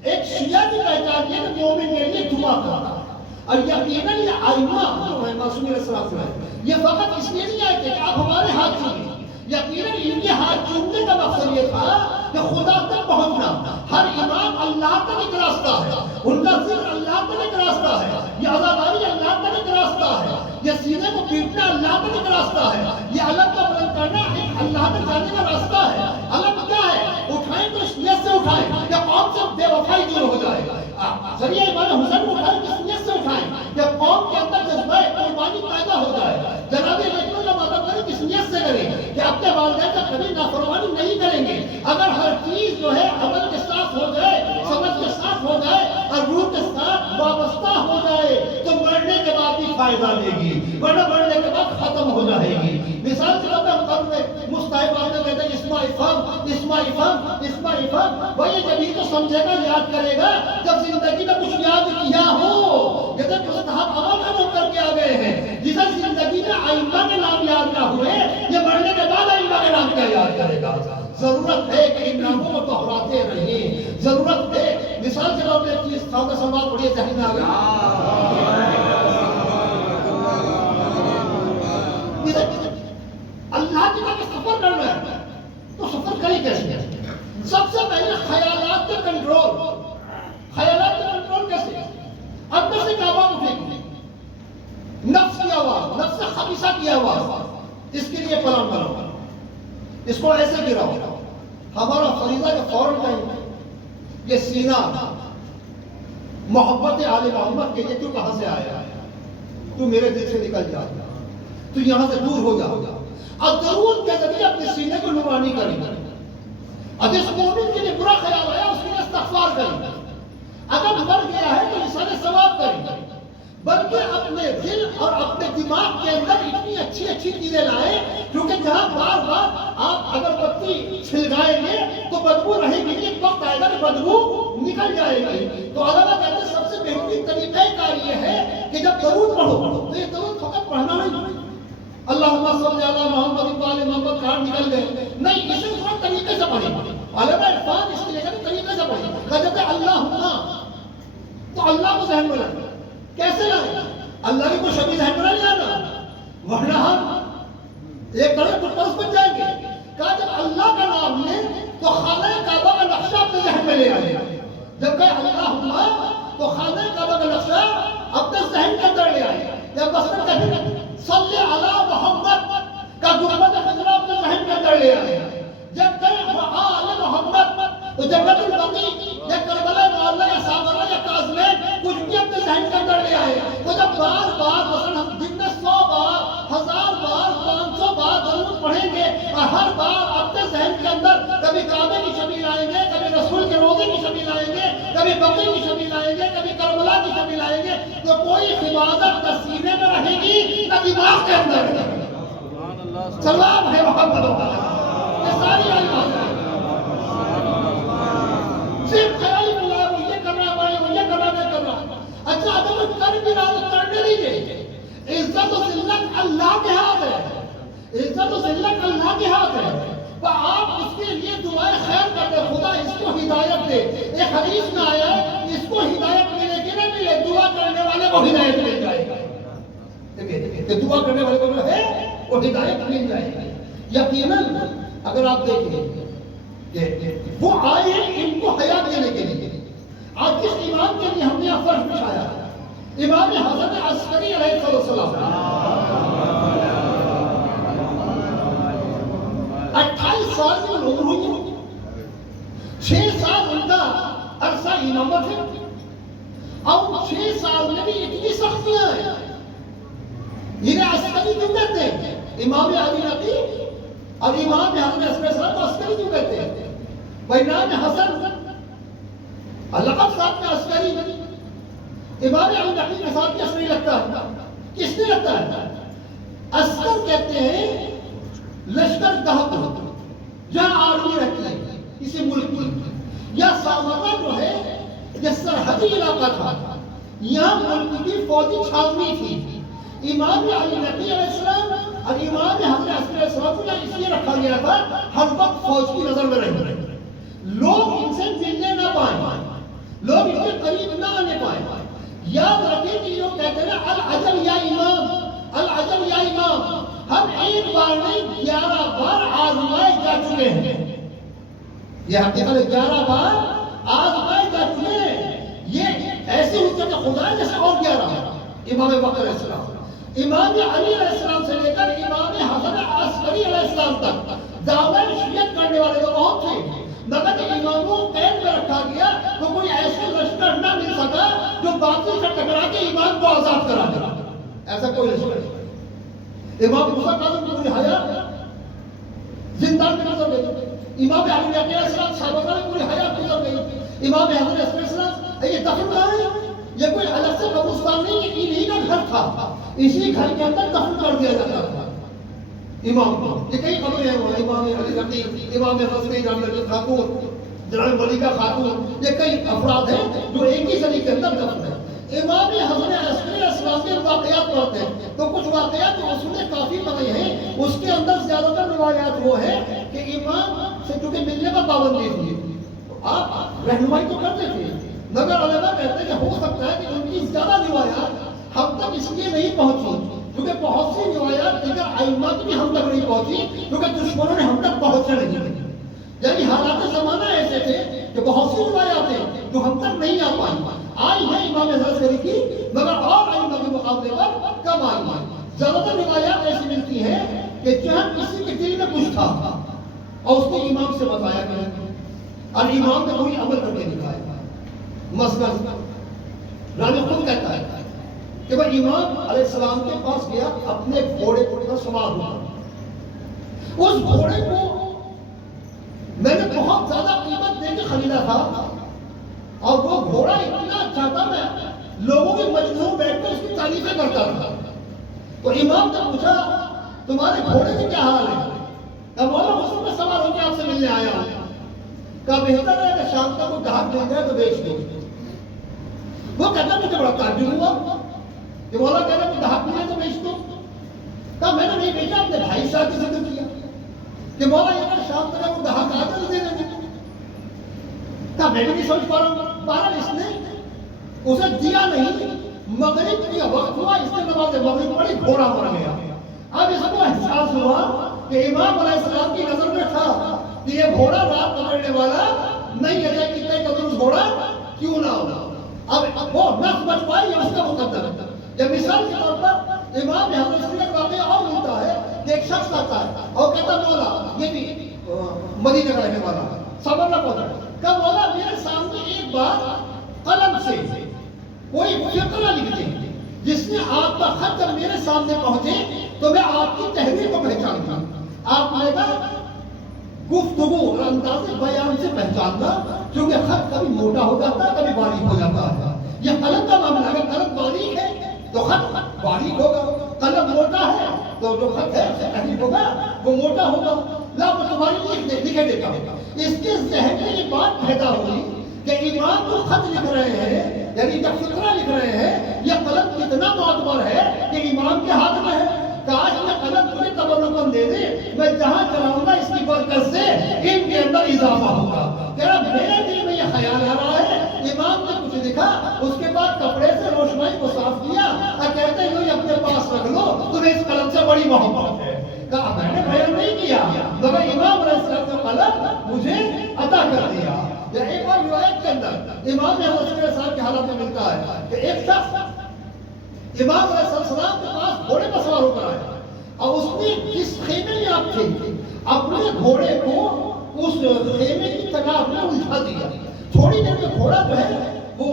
ایک شیعہ کی پہچان یہ کہ مومن کے لیے دعا کرتا ہے، اور یقیناً یہ ائمہ جو ہے معصومین علیہ السلام یہ فقط اس لیے نہیں آئے تھے کہ آپ ہمارے ہاتھ چومیں، یقیناً ان کے ہاتھ چومنے کا مقصد یہ تھا کہ خدا تک پہنچنا۔ ہر امام اللہ تک ایک راستہ ہے، ان کا ذکر اللہ تک ایک راستہ ہے، یہ عزاداری اللہ تک ایک راستہ ہے، یہ سینے کو پیٹنا اللہ تک ایک راستہ ہے، یہ علم کا بلند کرنا ایک اللہ تک جانے کا راستہ ہے۔ علم کیا ہے؟ اٹھائیں تو اس نیت سے اٹھائیں کہ قوم سے بے وفائی دور ہو جائے۔ ذریعہ امام حسین کو اٹھائیں کس نیت سے اٹھائیں کہ قوم کے اندر جذبہ قربانی پیدا ہو جائے۔ جناب لیکن کا ماتم کریں کس نیت سے کریں کہ اپنے والدین کا کبھی نافرمانی نہیں کریں گے۔ اگر ہر چیز جو ہے عمل کے ساتھ ہو جائے، سمجھ کے ساتھ ہو جائے اور روح کے ساتھ وابستہ ہو جائے تو مرنے کے بعد بھی فائدہ دے گی، ورنہ مرنے کے بعد ختم ہو جائے گی۔ مثال کے طور پہ ہم قبر میں مستحب آدمی کہتے ہیں اسماء افہم، وہی جب ہی تو سمجھے گا، یاد کرے گا جب زندگی میں کچھ یاد کیا ہو۔ یہ تو مستحب عمل ختم کر کے آ گئے ہیں، جسے زندگی میں ائمہ کے نام یاد نہ ہوئے، یہ مرنے کے بعد ائمہ کے نام کیا یاد کرے گا؟ ضرورت ہے کہ ان ناموں کو دہراتے رہیں، ضرورت ہے۔ مثال کے طور پہ ایک چیز سادہ سوال پڑھیے ذہن میں آ گئی، اللہ کی طرف سفر کرنا ہے تو سفر کرے کیسے؟ سب سے پہلے خیالات کا کنٹرول، خیالات کا کنٹرول کیسے؟ اندر سے کعبہ کو پھینکیں، نفس کی آواز، نفس خبیثہ کی آواز، اس کے لیے پلان بناؤ، اس کو ایسے گراؤ۔ ہمارا فریضہ کے فوراً ٹائم یہ سینہ محبت آل محمد کے لیے تو کہاں سے آیا ہے؟ تو میرے دل سے نکل جا، تو یہاں سے دور ہو جا، اور ضرورت کے ذریعے اپنے سینے کو نورانی کریں۔ اب اس مومن کے لیے برا خیال آیا اس کے لیے استغفار کریں، اگر مر گیا ہے تو ایثار ثواب کریں، بلکہ اپنے دل اور اپنے دماغ کے اندر اتنی اچھی اچھی چیزیں لائیں کیونکہ جہاں بار بار آپ اگربتی چھلکائیں گے تو بدبو رہے گی، ایک وقت آئے گا کہ بدبو نکل جائے گی۔ تو علماء کہتے ہیں سب سے بہترین طریقہ کار یہ ہے کہ جب درود پڑھو تو یہ درود فقط پڑھنا نہیں، اللہم صلی علی محمد وآل محمد کہاں نکل گئے نہیں، اسے اس وقت طریقے سے پڑھیں۔ علماء عرفان اس کے لیے طریقے سے پڑھیں، کہتے ہیں اللہم، تو اللہ کو ذہن میں لائیں۔ کیسے لائیں؟ اللہ کی کوئی شبیہ ذہن میں نہیں لانا، ورنہ ہم ایک طرح پرپس بن جائیں گے۔ کہا جب اللہ کا نام لیں تو خانہ کعبہ کا نقشہ اپنے ذہن میں لے آئے، جب کہ اللہم تو خانہ کعبہ کا نقشہ اپنے ذہن کے اندر لے آئے، یا مثلاً کہیں صلی علی محمد کا گنبد خضرا اپنے ذہن کے اندر لے آئے، جب کہیں آل محمد تو جنت البقیع یا کربلا معلی یا سامرا یا کاظمین کچھ بھی اپنے ذہن کے اندر لے آئے، تو جب بار بار مثلا ہم دن میں 100 بار 1000 بار 500 بار درود پڑھیں گے اور ہر بار اپنے ذہن کے اندر کبھی کعبے کی چھبی لائیں گے، کبھی رسول کے روضے کی چھبی لائیں گے، کبھی بقیع کی چھبی لائیں گے، کبھی کربلا کی چھبی لائیں گے، تو کوئی عبادت نہ سینے میں رہے گی نہ دماغ کے اندر۔ سلام ہے محمد یہ ساری عبادت صرف خیالی بلا وہ یہ کر رہا ہے وہ یہ کر رہا ہے کر رہا۔ اچھا اگر وہ کر بھی رہا تو کرنے دیجیے، عزت و ذلت اللہ کے ہاتھ ہے، عزت و ذلت اللہ کے ہاتھ ہے، تو آپ اس کے لیے دعائیں خیر کرتے خدا اس کو ہدایت دے۔ ایک حدیث میں آیا ہے اس کو ہدایت ملے کہ نہ ملے، دعا کرنے والے کو ہدایت مل جائے گا، کہ دعا کرنے والے کو ہے وہ ہدایت مل جائے گی۔ یقیناً اگر آپ دیکھیں کہ وہ آئے ہیں ان کو حیات دینے کے لیے، آج کس امام کے لیے ہم نے یہ فرض بچھایا، امام حسن عسکری علیہ السلام 28 سال کی عمر ہوئی، 6 سال ان کا عرصہ امامت ہے، اور 6 سال میں بھی اتنی سختیاں ہیں۔ انہیں عسکری کیوں کہتے ہیں؟ امام علی نبی اور امام حسن عسکری صاحب کو عسکری کیوں کہتے ہیں؟ بھائی نام حسن لقب صاحب میں عسکری، امام علی نبی کے ساتھ عسکری لگتا ہے، کس نے لگتا ہے؟ عسکر کہتے ہیں لشکر گاہ کو جہاں آرمی رہتی ہے کسی ملک کی، یا سامرا جو ہے یہ سرحدی علاقہ تھا، یہاں ملک کی فوجی چھاونی تھی۔ امام علی نبی علیہ السلام اور امام حسن عسکری علیہ السلام کو اس لیے رکھا گیا تھا ہر وقت فوج کی نظر میں رہے، لوگ ان سے ملنے نہ پائیں، لوگ ان کے قریب نہ آنے پائیں۔ یاد رکھیں کہ لوگ کہتے ہیں العجل یا امام، العجل یا امام، ہم ایک بار نہیں 11 بار آزمائے جا چکے ہیں، یہ حقیقت 11 بار آزمائے جا چکے ہیں، یہ ایسی حجت خدا ہے جیسے اور 11 امام بکر علیہ السلام، امام علی علیہ السلام سے لے کر امام حسن عسکری علیہ السلام تک دعوی شریعت کرنے والے تو بہت تھے، مگر اماموں کو قید میں رکھا گیا تو کوئی ایسے لشکر نہ مل سکا جو باطل سے ٹکرا کے امام کو آزاد کرا دے، ایسا کوئی لشکر نہیں۔ امام موسیٰ کاظم کی پوری حیات زندان میں گزر گئی، امام علی علیہ السلام صحابہ میں پوری حیات گزر گئی، امام حسن عسکری علیہ السلام یہ دفن کہاں ہے؟ یہ کوئی الگ سے قبرستان نہیں، یہ انہی کا گھر تھا، اسی گھر کے اندر دفن کر دیا جاتا تھا امام کو۔ یہ کئی قبریں ہیں، امام علی نبی، امام حسن جان خاتون، جناب ملکہ خاتون، یہ کئی افراد ہیں جو ایک ہی صدی کے اندر دفن ہیں۔ امام حسن عسکری علیہ السلام کے واقعات پڑھتے ہیں تو کچھ واقعات اصول کافی بنے ہیں، اس کے اندر زیادہ تر روایات وہ ہے کہ امام سے چونکہ ملنے کا پابندی تھی آپ رہنمائی تو کرتے تھے، مگر علماء کہتے ہیں کہ ہو سکتا ہے کہ ان کی زیادہ روایات ہم تک اس لیے نہیں پہنچی کیونکہ بہت سی روایات دیگر ائمہ کی بھی ہم تک نہیں پہنچی کیونکہ دشمنوں نے ہم تک پہنچنے نہیں دی، یعنی حالات زمانہ ایسے تھے کہ بہت سی روایات ہیں جو ہم تک نہیں آ آئی ہیں امام عسکری کی، مگر اور ائمہ کے مقابلے پر کم آئی ہیں۔ زیادہ تر روایات ایسی ملتی ہیں کہ جہاں کسی کے دل میں کچھ تھا اور اس کو امام سے بتایا گیا اور امام نے کوئی عمل کر کے دکھایا، مثلا راوی خود کہتا ہے کہ وہ امام علیہ السلام کے پاس گیا، اپنے گھوڑے پر سوار ہوا، اس گھوڑے کو میں نے بہت زیادہ قیمت دے کے خریدا تھا اور وہ گھوڑا اتنا اچھا تھا میں لوگوں کے مجلس میں بیٹھ کر اس کی تعریفیں کرتا تھا۔ تو امام نے پوچھا تمہارے گھوڑے کا کیا حال ہے؟ کہا مولا اس میں سوار ہو کے آپ سے ملنے آیا ہوں۔ کہا بہتر ہے کہ شام کا کوئی گاہک مل جائے تو بیچ دو۔ وہ کہتا مجھے بڑا تعجب ہوا کہ مولا کہہ رہا کوئی گاہک ملے تو بیچ دو۔ کہا میں نے نہیں بیچا، اپنے بھائی صاحب کی ذکر کیا کہ مولا یہ اگر شام تک وہ گاہک آ کر دے دیں۔ کہا میں بھی نہیں سوچ پا رہا ہوں، بہرحال اس نے اسے دیا نہیں، مغرب کا وقت ہوا، اس نے نماز مغرب پڑھی، گھوڑا مر گیا۔ اب اس کو احساس ہوا کہ امام علیہ السلام کی نظر میں تھا کہ یہ گھوڑا رات پکڑنے والا نہیں ہے، کتنے قدر اس گھوڑا کیوں نہ ہوگا۔ اب وہ نفس بچ پائی یا اس کا مقدر ہے. یا مثال کے طور پر امام حضرت سے ایک واقعہ اور ملتا ہے کہ ایک شخص آتا ہے اور کہتا مولا، یہ بھی مدینہ کا رہنے والا صبر نہ پہنچا کہ مولا میرے سامنے ایک بار قلم سے کوئی فقرہ لکھ دے جس میں آپ کا خط جب میرے سامنے پہنچے تو میں آپ کی تحریر کو پہچانتا. آپ نے کہا گفتگو اور انداز بیان سے پہچاننا، کیونکہ خط کبھی موٹا ہو جاتا ہے کبھی باریک ہو جاتا ہے. یہ قلم کا معاملہ ہے، اگر قلم باریک ہے تو خط باریک ہوگا، قلم موٹا ہے تو جو خط ہے تحریر ہوگا وہ موٹا ہوگا. لا میں تمہاری لکھے دیتا ہوں. اس کے ذہن میں یہ بات پیدا ہوئی کہ امام جو خط لکھ رہے ہیں یعنی جب فقرہ لکھ رہے ہیں، یہ قلم کتنا معتبر ہے کہ امام کے ہاتھ میں ہے. کاش یہ قلم تمہیں تبرکن دے دے، میں جہاں چلاؤں گا اس کی برکت سے ان کے اندر اضافہ ہوگا. کہہ رہا میرے دل میں یہ خیال آ رہا ہے. امام نے کچھ لکھا، اس کے بعد کپڑے سے روشنائی کو صاف کیا اور کہتے ہیں یہ اپنے پاس رکھ لو، تمہیں اس قلم سے بڑی محبت ہے. کہا میں نے بیان نہیں کیا مگر امام علیہ السلام کا قلم مجھے عطا کر دیا. یا ایک اور روایت کے اندر امام حضرت صاحب کے حالات میں ملتا ہے کہ ایک شخص امام علیہ السلام کے پاس گھوڑے پر سوار ہو کر آیا اور اس نے جس خیمے میں آپ تھے اپنے گھوڑے کو اس خیمے کی طرف میں الجھا دیا. تھوڑی دیر میں گھوڑا جو ہے وہ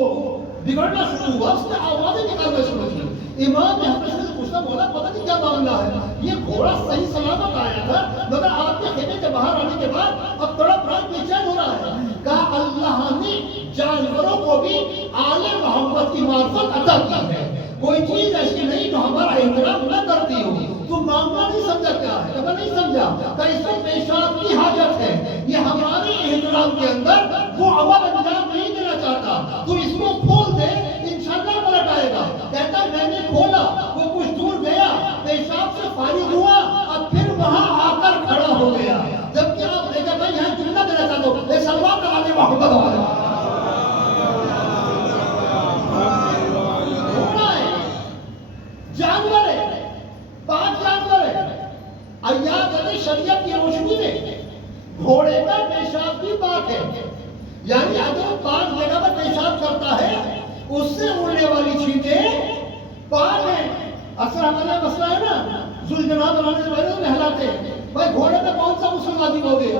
بگڑنا شروع ہوا، اس نے آوازیں نکالنا شروع کی. امام نے حضرت سے پوچھا مولا پتہ نہیں کیا معاملہ ہے، یہ گھوڑا صحیح سلامت آیا تھا مگر آپ کے خیمے کے باہر آنے کے بعد اب تڑپ رہا بے چین ہو رہا ہے. کہا اللہ نے جانوروں کو بھی آل محمد کی معرفت عطا کی ہے. کوئی چیز ایسی نہیں جو ہمارا احترام نہ کرتی ہو. تم معاملہ نہیں سمجھا کیا ہے؟ میں نہیں سمجھا کہ اس میں پیشاب کی حاجت ہے. یہ ہمارے احترام کے اندر وہ عمل انجام نہیں دینا چاہتا. تو اس کو کھول دے انشاءاللہ پلٹ آئے گا. کہتا میں نے کھولا، وہ کچھ دور گیا، پیشاب سے فارغ ہوا، اب پھر وہاں آ کر کھڑا ہو گیا. جبکہ آپ دیکھا بھائی یہاں جملہ دینا چاہتا ہوں، یہ سلمان کا آنے محمد ہوا جانور ہے، پاک جانور ہے. ایات شریعت کی روشنی میں گھوڑے کا پیشاب بھی پاک ہے. یعنی اگر پاک جگہ پر پیشاب کرتا ہے اس سے اڑنے والی چیزیں پاک ہیں. اکثر ہمارا مسئلہ ہے نا ذوالجناح بنانے سے پہلے نہلاتے ہیں. بھائی گھوڑے پہ کون سا غسل واجب ہو گیا؟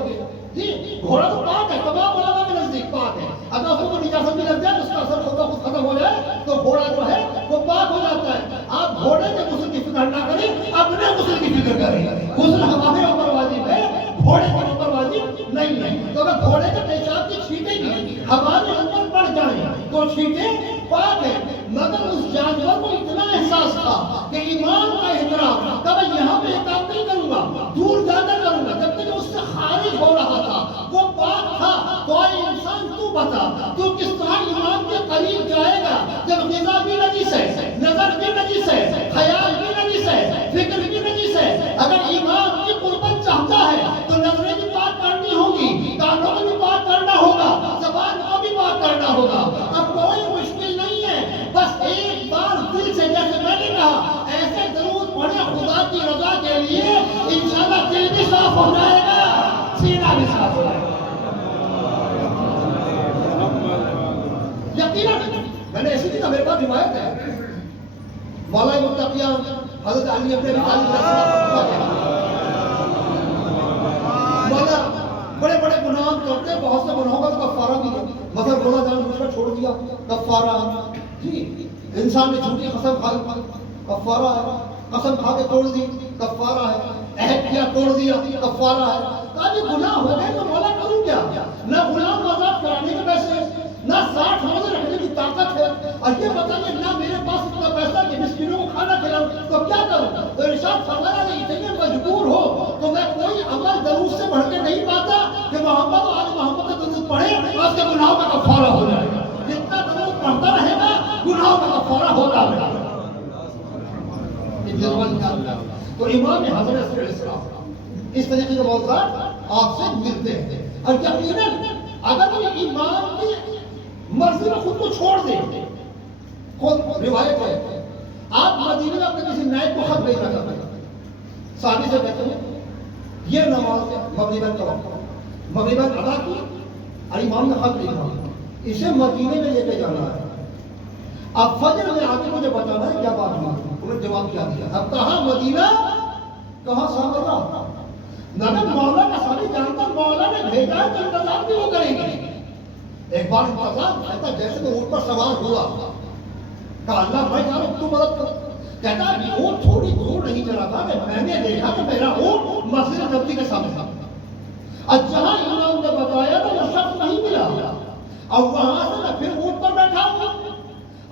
جی گھوڑا تو پاک ہے، تمام علماء کے نزدیک پاک ہے. اگر اس کو نجاست بھی لگ جائے اس کا اثر خود بخود ختم ہو جائے تو گھوڑا جو ہے وہ پاک ہو جاتا ہے. آپ گھوڑے کے غسل کی فکر نہ کریں، اپنے غسل کی فکر کریں. غسل ہمارے اوپر واجب ہے، گھوڑے کے اوپر واجب نہیں ہے. تو اگر گھوڑے کے پیشاب کی چھینٹیں بھی ہمارے اوپر پڑ جائیں تو چھینٹیں پاک ہے. مگر اس جانور کو اتنا احساس تھا کہ ایمان کا احترام، کہ میں یہاں پہ کام نہیں کروں گا، دور جا کر کروں گا. جب تک اس سے خارج ہو رہا تھا وہ پاک تھا. تو اے انسان تو بتا تو کس طرح ایمان کے قریب جائے گا جب غذا بھی نجس ہے، نظر بھی نجس ہے، خیال بھی نجس ہے، فکر بھی نجس ہے. اگر ایمان کی قربت چاہتا ہے تو نظریں بھی پاک کرنی ہوگی، کانوں کو بھی پاک کرنا ہوگا، زبان کو بھی پاک کرنا ہوگا. اب کوئی مشکل نہیں ہے، بس ایک بار دل سے جیسے میں نے کہا ایسے درود پڑھے خدا کی رضا کے لیے، انشاءاللہ دل بھی صاف ہو جائے گا، سینہ بھی صاف ہو جائے گا. یقیناً میں نے ایسی میرے پاس روایت ہے مولا متقیان حضرت علی اپنے مولا بڑے بڑے گناہ کرتے، بہت سے گناہوں کا تو کفارہ بھی ہے. مگر گناہ جان بوجھ کر چھوڑ دیا کفارہ ہے. جی انسان نے جھوٹی قسم کھا لی کفارہ ہے، قسم کھا کے توڑ دی کفارہ ہے، عہد کیا توڑ دیا کفارہ ہے. کہا یہ گناہ ہو گئے تو مولا کروں کیا؟ نہ غلام آزاد کرانے کے پیسے، نہ 60 روزے رکھنے کی طاقت ہے، اور یہ بتائیے نہ میرے پاس اتنا پیسہ کہ مسکینوں کو کھانا کھلاؤں، تو کیا کروں؟ تو ارشاد فرمایا کہ اتنے مجبور ہو تو میں کوئی عمل درود سے بڑھ کے نہیں پاتا کہ محمد و آل محمد کا درود پڑھے اور اس کے گناہوں کا کفارہ ہو جائے گا. جتنا درود پڑھتا رہے گا گناہوں کا کفارہ ہوتا رہے گا. تو امام حضرت صلی اللہ علیہ وسلم اس طریقے کے موضوعات آپ سے ملتے ہیں. اور یقیناً اگر یہ ایمان کی مرضی میں خود کو چھوڑ دیں، خود روایت ہے آپ مدینے میں اپنے کسی نائب کو خط بھیجنا کرتے ہیں، صحابی سے کہتے ہیں یہ نماز مغرباً کا وقت، مغرباً ادا کی اور امام نے خط لکھا، اسے مدینے میں لے کے جانا ہے. اب فجر میں آ کے مجھے بتانا ہے کیا بات ہوئی. انہوں نے جواب کیا دیا. اب کہاں مدینہ کہاں صحابہ. نگر مولا کا ساری جانتا مولا نے بھیجا ہے تو انتظار بھی وہ کریں گے. ایک بار انتظار کہتا جیسے وہ اونٹ پر سوار ہوا کہا اللہ بھائی جانو تو مدد کر. کہتا اونٹ تھوڑی دور نہیں چلا تھا کہ میں نے دیکھا کہ میرا اونٹ مسجد نبوی کے سامنے تھا. اب جہاں امام نے بتایا تو وہ شخص نہیں ملا اور وہاں سے میں پھر اونٹ پر بیٹھا ہوں.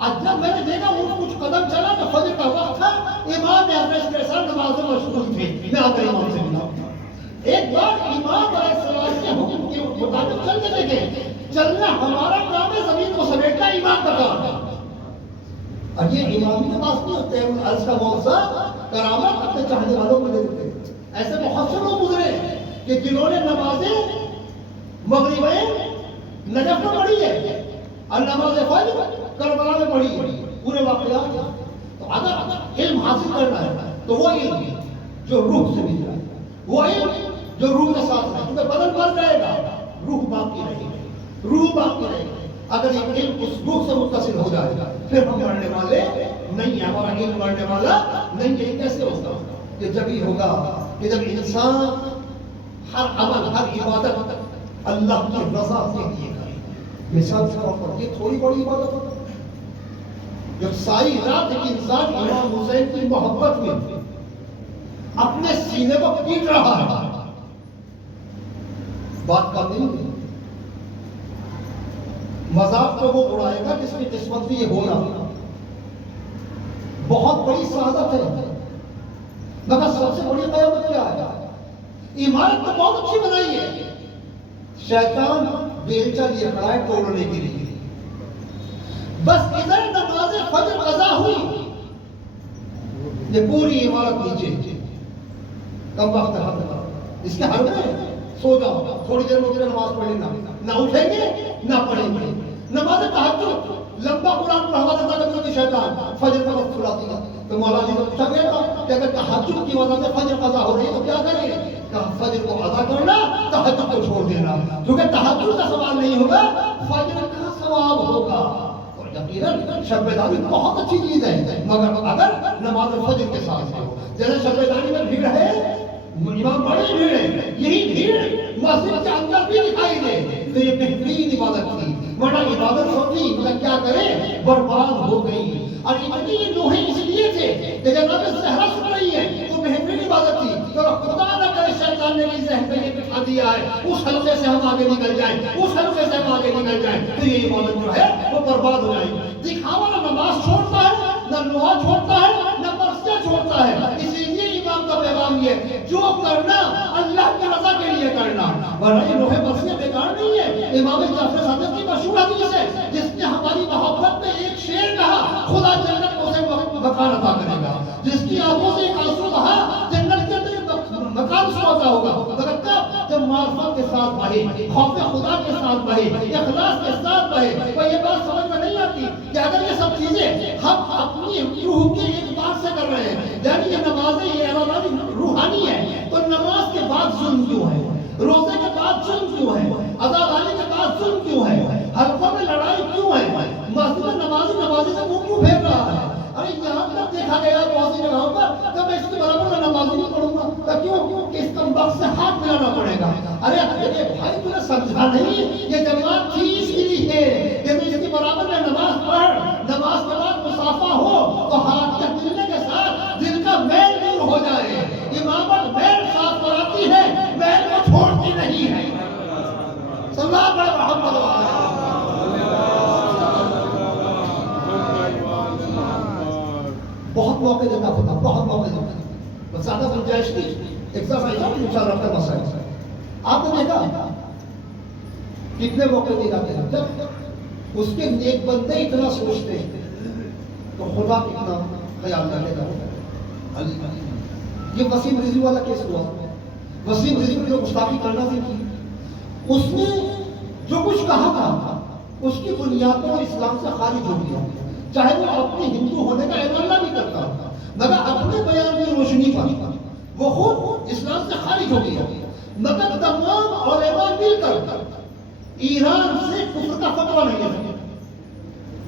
اب جب میں نے دیکھا اونٹ کچھ قدم چلا تو فجر کا وقت تھا. امام اعظم کے ساتھ نماز میں مشغول تھے. میں آ کر امام سے ملا. ایک بار امام علیہ السلام کے حکم کے مطابق چلنے لگے. چلنا ہمارا کام ہے, زمین کو سمیٹنا امام کا کام ہے. اور یہ امام کے پاس نہیں ہوتے ہیں. عرض کا موضوع کرامت اپنے چاہنے والوں کو دے دیتے. ایسے بہت سے لوگ گزرے کہ جنہوں نے نمازیں مغربین نجف میں پڑھی ہے اور نماز فجر کربلا میں پڑھی ہے, پورے واقعات. تو اگر علم حاصل کرنا ہے تو وہ علم جو روح سے مل جائے, وہ علم جو روح کے ساتھ ہے, کیونکہ بدن مر جائے گا روح باقی رہے گی. روح باقی رہے گی. اگر یہ علم اس روح سے متصل ہو جائے گا پھر ہم مرنے والے نہیں ہیں. ہمارا علم مرنے والا نہیں ہے. کیسے ہوگا؟ کہ جب ہی ہوگا کہ جب انسان ہر عمل ہر عبادت اللہ کی رضا کے لیے کرے. مثال کے طور پر یہ تھوڑی بڑی عبادت ہے. جب ساری رات ایک انسان امام حسین کی محبت میں اپنے سینے کو پیٹ رہا ہے, بات کا نہیں. مذاق تو وہ اڑائے گا جس کی قسمت بھی یہ ہونا. بہت بڑی سعادت ہے. مگر سب سے بڑی قیامت کیا ہے؟ عمارت تو بہت اچھی بنائی ہے, شیطان بیلچا لیے کھڑا ہے توڑنے کے لیے. بس ادھر نماز فجر قضا ہوئی, یہ پوری عمارت نیچے. کم وقت ہے اس کے حل میں سو جاؤ, تھوڑی دیر میں نماز پڑھ لینا. نہ اٹھیں گے نہ پڑھیں گے. نماز تہجد لمبا قرآن پڑھا دیتا کبھی کبھی شیطان, فجر کا وقت چھڑا دیا. تو مولا جی سے پوچھا گیا تھا کہ اگر تہجد کی وجہ سے فجر قضا ہو رہی ہے تو کیا کریں؟ کہ فجر کو ادا کرنا, تہجد کو چھوڑ دینا. کیونکہ تہجد کا سوال نہیں ہوگا, فجر کا ثواب ہوگا. اور یقیناً شب بیداری بہت اچھی چیز ہے, مگر اگر نماز فجر کے ساتھ ہو. جیسے شب بیداری میں بھیڑ ہے, امام بڑی بھیڑ ہے, یہی بھیڑ مسجد کے اندر بھی دکھائی دے تو یہ بہترین عبادت تھی. ورنہ عبادت ہوتی تو کیا کرے, برباد ہو گئی. اور اتنی لوہے اس لیے تھے کہ جناب زہرا سن رہی ہے تو بہترین عبادت تھی. تو خدا نہ کرے شیطان نے بھی ذہن پہ یہ بٹھا دیا ہے اس حلقے سے ہم آگے نکل جائیں, اس حلقے سے ہم آگے نکل جائیں, تو یہ عبادت جو ہے وہ برباد ہو جائے گی. دکھاوا نہ نماز چھوڑتا ہے, نہ لوہا چھوڑتا ہے, نہ مرثیہ چھوڑتا ہے. اسی لیے امام کا پیغام یہ جو کرنا اللہ کی رضا کے لیے کرنا. ورنہ یہ لوہے مرثیہ بیکار نہیں ہے. امام جعفر صادق کی مشہور حدیث ہے جس نے ہماری محبت میں ایک شعر کہا, خدا جنت کو سے مکان عطا کرے گا. جس کی آنکھوں سے ایک آنسو بہا, جنت کے اندر مکان اس کو عطا ہوگا. مگر کب؟ جب معرفت کے ساتھ بہے, خوف خدا کے ساتھ بہے, اخلاص کے ساتھ بہے. اور یہ بات سمجھ میں نہیں آتی کہ اگر یہ سب چیزیں ہم اپنی روح کے اعتبار سے کر رہے ہیں, یعنی یہ نمازیں یہ عبادت روحانی ہے, تو نماز کے بعد ظلم کیوں ہے, روزے کے بعد ظلم کیوں ہے, عزاداری کے بعد ظلم کیوں ہے, حلقوں میں لڑائی کیوں ہے, مسجد میں نمازی سے منہ کیوں پھیر رہا ہے. ارے یہاں تک دیکھا گیا بہت سی جگہوں پر کہ میں اس کے برابر میں نمازی نہیں پڑھوں گا. کیوں کہ اس کا وقت سے ہاتھ ملانا پڑے گا. ارے بھائی تو نے سمجھا نہیں, یہ جماعت چیز کے لیے ہے کہ تو اس کے برابر میں نماز پڑھ, نماز کے بعد مسافہ ہو تو ہاتھ کے ملنے کے ساتھ دل کا میل دور ہو جائے. امامت میل صاف کراتی ہے, میل کو چھوڑتی نہیں ہے. صلی اللہ علیہ محمد بہت موقع دیتا ہوتا, بہت موقع دیتا. بس زیادہ گنجائش نہیں, ایکسرسائز ان شاء اللہ کا مسئلہ. آپ نے دیکھا کتنے موقع دیے جاتے ہیں جب اس کے نیک بندے اتنا سوچتے ہیں تو خدا کتنا خیال رکھے گا. یہ وسیم رضوی والا کیس ہوا. وسیم رضوی نے جو گستاخی کرنا تھی, اس نے جو کچھ کہا تھا اس کی بنیاد پر اسلام سے خارج ہو گیا, چاہے وہ اپنے ہندو ہونے کا اعلان نہیں کرتا, مگر اپنے بیان کی روشنی پر وہ خود اسلام سے خارج ہو گیا. مگر تمام علماء مل کر ایران سے کفر کا فتویٰ نہیں ہے.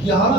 11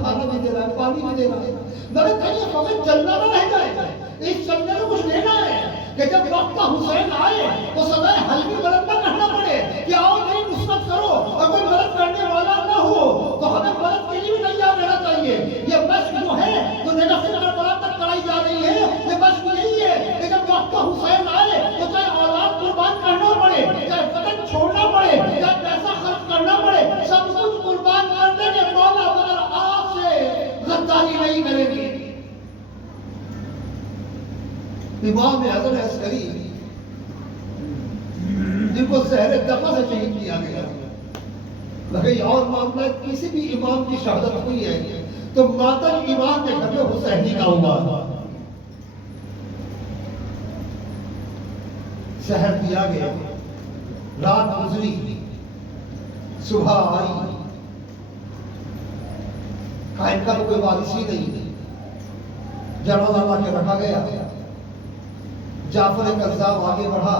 کھانا بھی دے رہا ہے، پانی بھی دے رہا ہے، مگر کہیں فقط چلنا نہ رہ جائے، اس چلنے میں کچھ لینا ہے کہ جب وقت حسین آئے تو سدائے حلمی مدد نہ کرنا پڑے کہ آؤ میری نصرت کرو، اور کوئی مدد کرنے والا نہ ہو تو ہمیں مدد کے لیے بھی تیار رہنا چاہیے۔ یہ مشق جو ہے جو نجف سے کربلا تک کرائی جا رہی ہے، یہ مشق یہی ہے کہ جب وقت حسین آئے تو چاہے اولاد قربان کرنا پڑے، چاہے وطن چھوڑنا پڑے، چاہے پیسہ خرچ کرنا پڑے، سب کچھ قربان کر دیں گے مولا، مگر آپ سے غداری نہیں کریں گے۔ امام اعظم عسکری جن کو زہر دفع سے شہید کیا گیا، لگے اور معاملہ کسی بھی امام کی شہادت ہوئی ہے تو ماتم امام کے گھر میں حسینی کا ہوا، زہر دیا گیا، رات گزری، صبح آئی، قائم کا کوئی وارث ہی نہیں، جنازہ لا کے رکھا گیا، جعفر کذاب آگے بڑھا،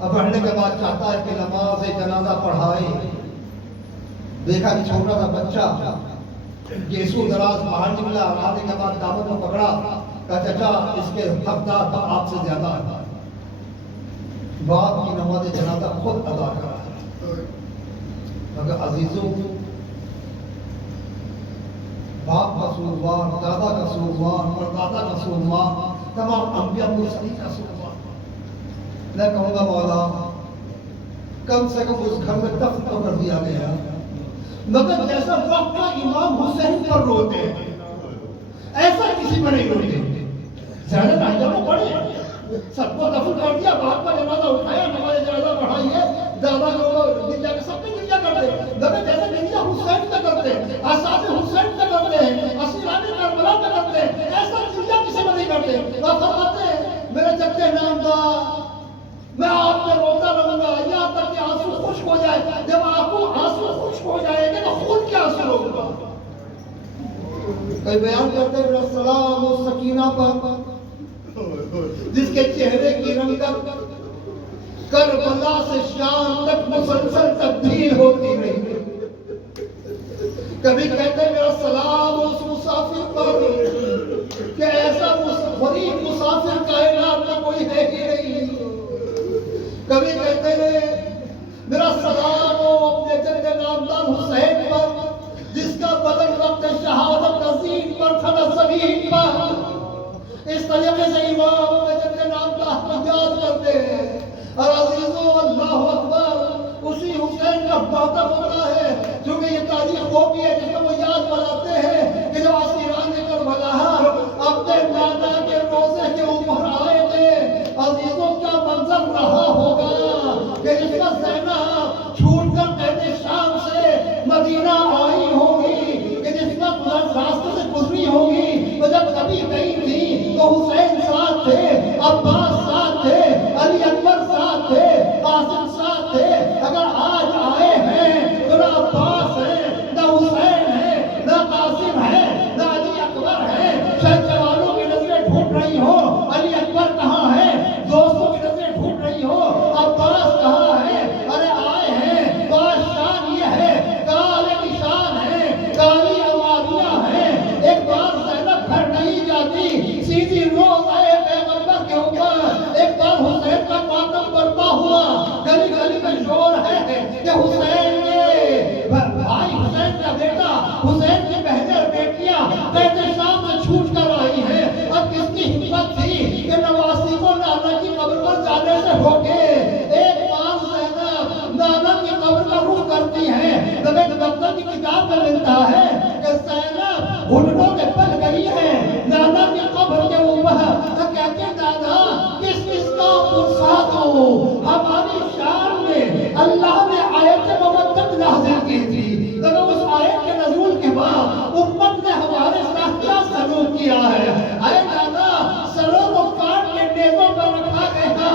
اب بڑھنے کے بعد چاہتا ہے کہ نماز جنازہ پڑھائے، دیکھا کہ چھوٹا سا بچہ گیسو دراز باہر نکلا، آنے کے بعد دامن کو پکڑا، کہا چچا اس کے حقدار تو آپ سے زیادہ ہے، باپ کی نماز جنازہ خود ادا کرا۔ مگر عزیزوں، باپ کا قصوروار، دادا کا قصوروار، پردادا کا قصوروار، تمام انبیاء مرسلین کا قصوروار۔ میں کہوں گا مولا کم سے کم اس گھر میں تخت تو کر دیا گیا، مگر جیسا وقت کا امام حسین پر روتے ایسا کسی پر نہیں روتے۔ زیادہ ناجہ کو پڑھے، سب کو دفن کر دیا، باپ کا جنازہ اٹھایا، نماز جنازہ پڑھائی ہے، دادا کو گرجا کے سب نے گرجا کرتے، مگر جیسے گرجا حسین پہ کرتے، آساد حسین پہ کرتے ہیں، اسیران کربلا پہ کرتے ہیں، ایسا گرجا کسی میں نہیں کرتے۔ وہ فرماتے ہیں میرے جگہ نامدار میں آپ پہ روتا رہوں گا یہاں تک کہ آنسو خشک ہو جائے، جب آپ کو آنسو خشک ہو جائے گے تو خود کیا آنسو ہوگا۔ کئی بیان کرتے ہیں السلام و سکینہ پر جس کے چہرے کی رنگت کربلا سے شام تک مسلسل تبدیل ہوتی رہی۔ کبھی کہتے ہیں میرا سلام اس مسافر پر کہ ایسا غریب مسافر کائنات میں کوئی ہے ہی نہیں۔ کبھی کہتے ہیں میرا سلام ہو اپنے جد نامدار حسین پر جس کا بدن وقت شہادت نصیب پر تھا زمین پر۔ اس طریقے سے امام اپنے جد نامدار کو یاد کرتے ہیں۔ اور عزیزوں اللہ اکبر، اسی حسین کا ماتم ہوتا ہے جو کہ یہ تاریخ وہ بھی ہے جس میں وہ یاد بناتے ہیں کہ جب اسیران کربلا اپنے نانا کے روزے کے اوپر آئے تھے، عزیزوں کیا منظر رہا ہوگا کہ جس کا زینب چھوٹ کر قید شام سے مدینہ آئی ہوگی، کہ جس کا راستے سے گزری ہوگی، تو جب کبھی گئی تھی تو حسین ساتھ تھے، عباس ساتھ تھے، علی اکبر ساتھ تھے، قاسم ساتھ تھے۔ اگر آج آئے ہیں تو نہ عباس ہے، نہ حسین ہے، نہ قاسم ہے، نہ علی اکبر ہے، شاید جوانوں کی نظریں ڈھونڈ رہی ہو علی اکبر کہاں ہے، دوستوں کی نظریں ڈھونڈ رہی ہو عباس کہاں ہے، ارے آئے ہیں تو آج شان یہ ہے، کالے نشان ہے، کالی عواریاں ہیں۔ ایک بار زینب گھر نہیں جاتی، سیدھی روز آئے پیغمبر کے اوپر۔ ایک بار حسین کا ماتم برپا ہوا، گلی گلی میں شور ہے کہ حسین کے بھائی، حسین کا بیٹا، حسین کی بہنیں اور بیٹیاں قید شام سے چھوٹ کر آئی ہیں۔ اب کس کی ہمت تھی کہ نواسی کو نانا کی قبر پر جانے سے روکے؟ ایک بار زینب نانا کی قبر کا رخ کرتی ہے، نبی بختر کی کتاب میں ملتا ہے کہ زینب گھٹنوں میں پل گئی ہے نانا کی قبر کے اوپر، تو کہتے ہیں دادا کس کس کا پرسات ہو؟ ہماری شان میں اللہ نے آیت مودت نازل کی تھی، لیکن اس آیت کے نزول کے بعد امت نے ہمارے ساتھ کیا سلوک کیا ہے؟ اے دادا سروں کو کاٹ کے نیزوں پر رکھا گیا،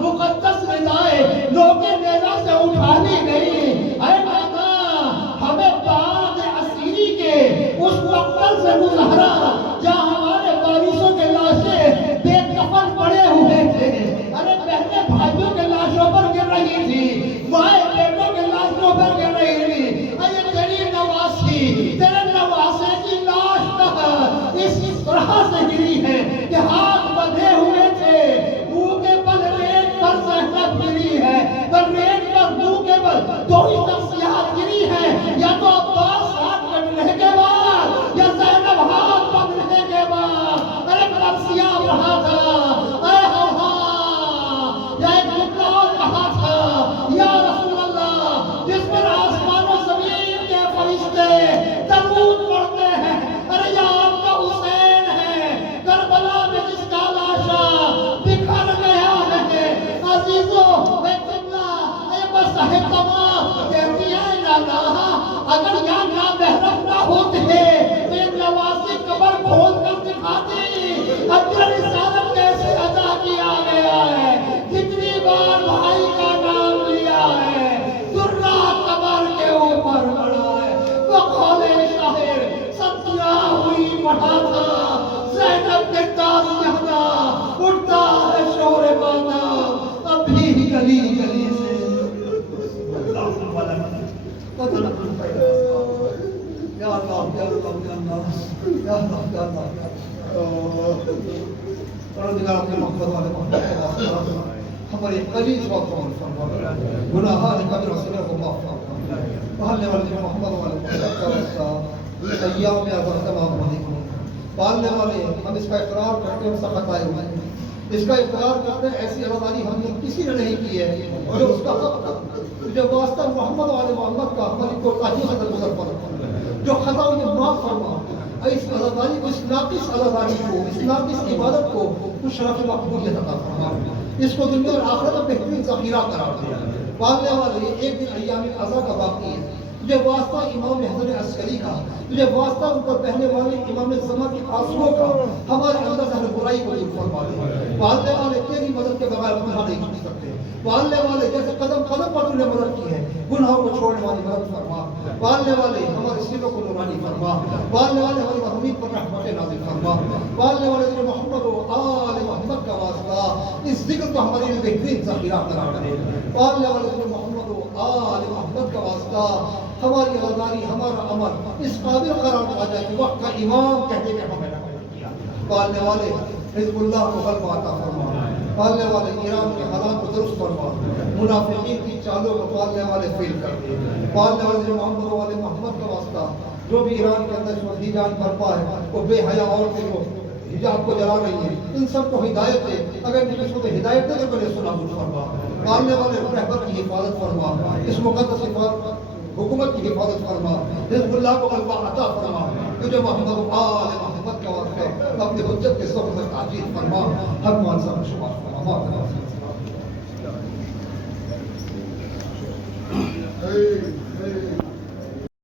مقدس ندائے لوگے نیزہ سے اٹھا لی گئی۔ اے دادا ہمیں بعد اسیری کے اس مقتل سے گزارا جہاں ہمارے وارثوں کے لاشیں بے کفن پڑے ہوئے تھے۔ ارے بہنیں بھائیوں کے لاشوں پر گر رہی تھی، مائیں بیٹوں کے لاشوں پر گر رہی تھی۔ اے تیری نواسی اگر یہاں محرم نہ ہوتے تو ایک نوازی قبر کھول کر دکھاتے اپنی رسالت کیسے ادا کیا گیا ہے، کتنی بار بھائی کا نام لیا ہے، درہ قبر کے اوپر پڑا ہے، وہ قول شاعر ستیہ ہوئی پڑھا تھا، زینب کے تازیانہ اٹھتا ہے شور بانا، ابھی گلی گلی سے یا اللہ یا اللہ یا اللہ یا اللہ یا اللہ یا اللہ پروردگار اپنے محبت والے محبت ہمارے قریب وقت فرما، گناہان قدر وسیلہ کو معاف فرما، پالنے والے محبت والے محبت کا واسطہ ایام اعظم تمام ہونے کو پالنے والے ہم اس کا اقرار کرتے ہیں سخت آئے ہوئے ہیں، اس کا اقرار کرتے ہیں ایسی عزاداری ہم نے کسی نے نہیں کی ہے جو اس کا حق تھا، جو واسطہ محمد والے محمد کا ہماری کوتاہی حضرت گزر فرما، جو خطا انہیں معاف فرما، اس عزاداری کو، اس ناقص عزاداری کو، اس ناقص عبادت کو تو شرف مقبولیت عطا فرما، اس کو دنیا اور آخرت میں بہترین ذخیرہ قرار دے۔ پالنے والے ایک دن ایام عزا کا باقی ہے، تجھے واسطہ امام حسن عسکری کا، تجھے واسطہ ان پر پہنے والے امام زمان کی آنسوؤں کا، ہمارے اندر ہر برائی کو دور فرما دے۔ پالنے والے تیری مدد کے بغیر ہم نہیں چھوڑ سکتے، پالنے والے جیسے قدم قدم پر تُو نے مدد کی ہے، گناہوں کو چھوڑنے والی مدد فرما، پالنے والے ہمارے سینوں کو نورانی فرما، پالنے والے ہماری محمود پر رحمت نازل فرما، پالنے والے تیرے محمد و آل محمد کا واسطہ اس ذکر کو ہمارے لیے بہترین ذخیرہ قرار دے، پالنے والے تیرے محمد و آل محمد کا واسطہ ہماری عزاداری، ہمارا عمل اس قابل قرار دیا جائے کہ وقت کا امام کہتے کہ ہمیں نہ کیا۔ پالنے والے حزب اللہ کو غلبہ عطا فرما، پالنے والے ایران کے حالات کو درست فرما، منافقین کی چالوں کو پالنے والے فیل کر دے، پالنے والے محمد والے محمد کا واسطہ جو بھی ایران کے اندر شہید جان برپا ہے، وہ بے حیا عورتیں جو حجاب کو جلا رہی ہیں، ان سب کو ہدایت دے، اگر کسی کو ہدایت دے تو پہلے سنا فرما، پالنے والے رہبر کی حفاظت فرما، اس مقدس حکومت کی حفاظت فرما، حزب اللہ کو غلبہ عطا فرما، تجھے محمد و آل محمد کا واسطہ اپنے حجت کے صف میں تعجیل فرما، ہر معاذ شمار فرما۔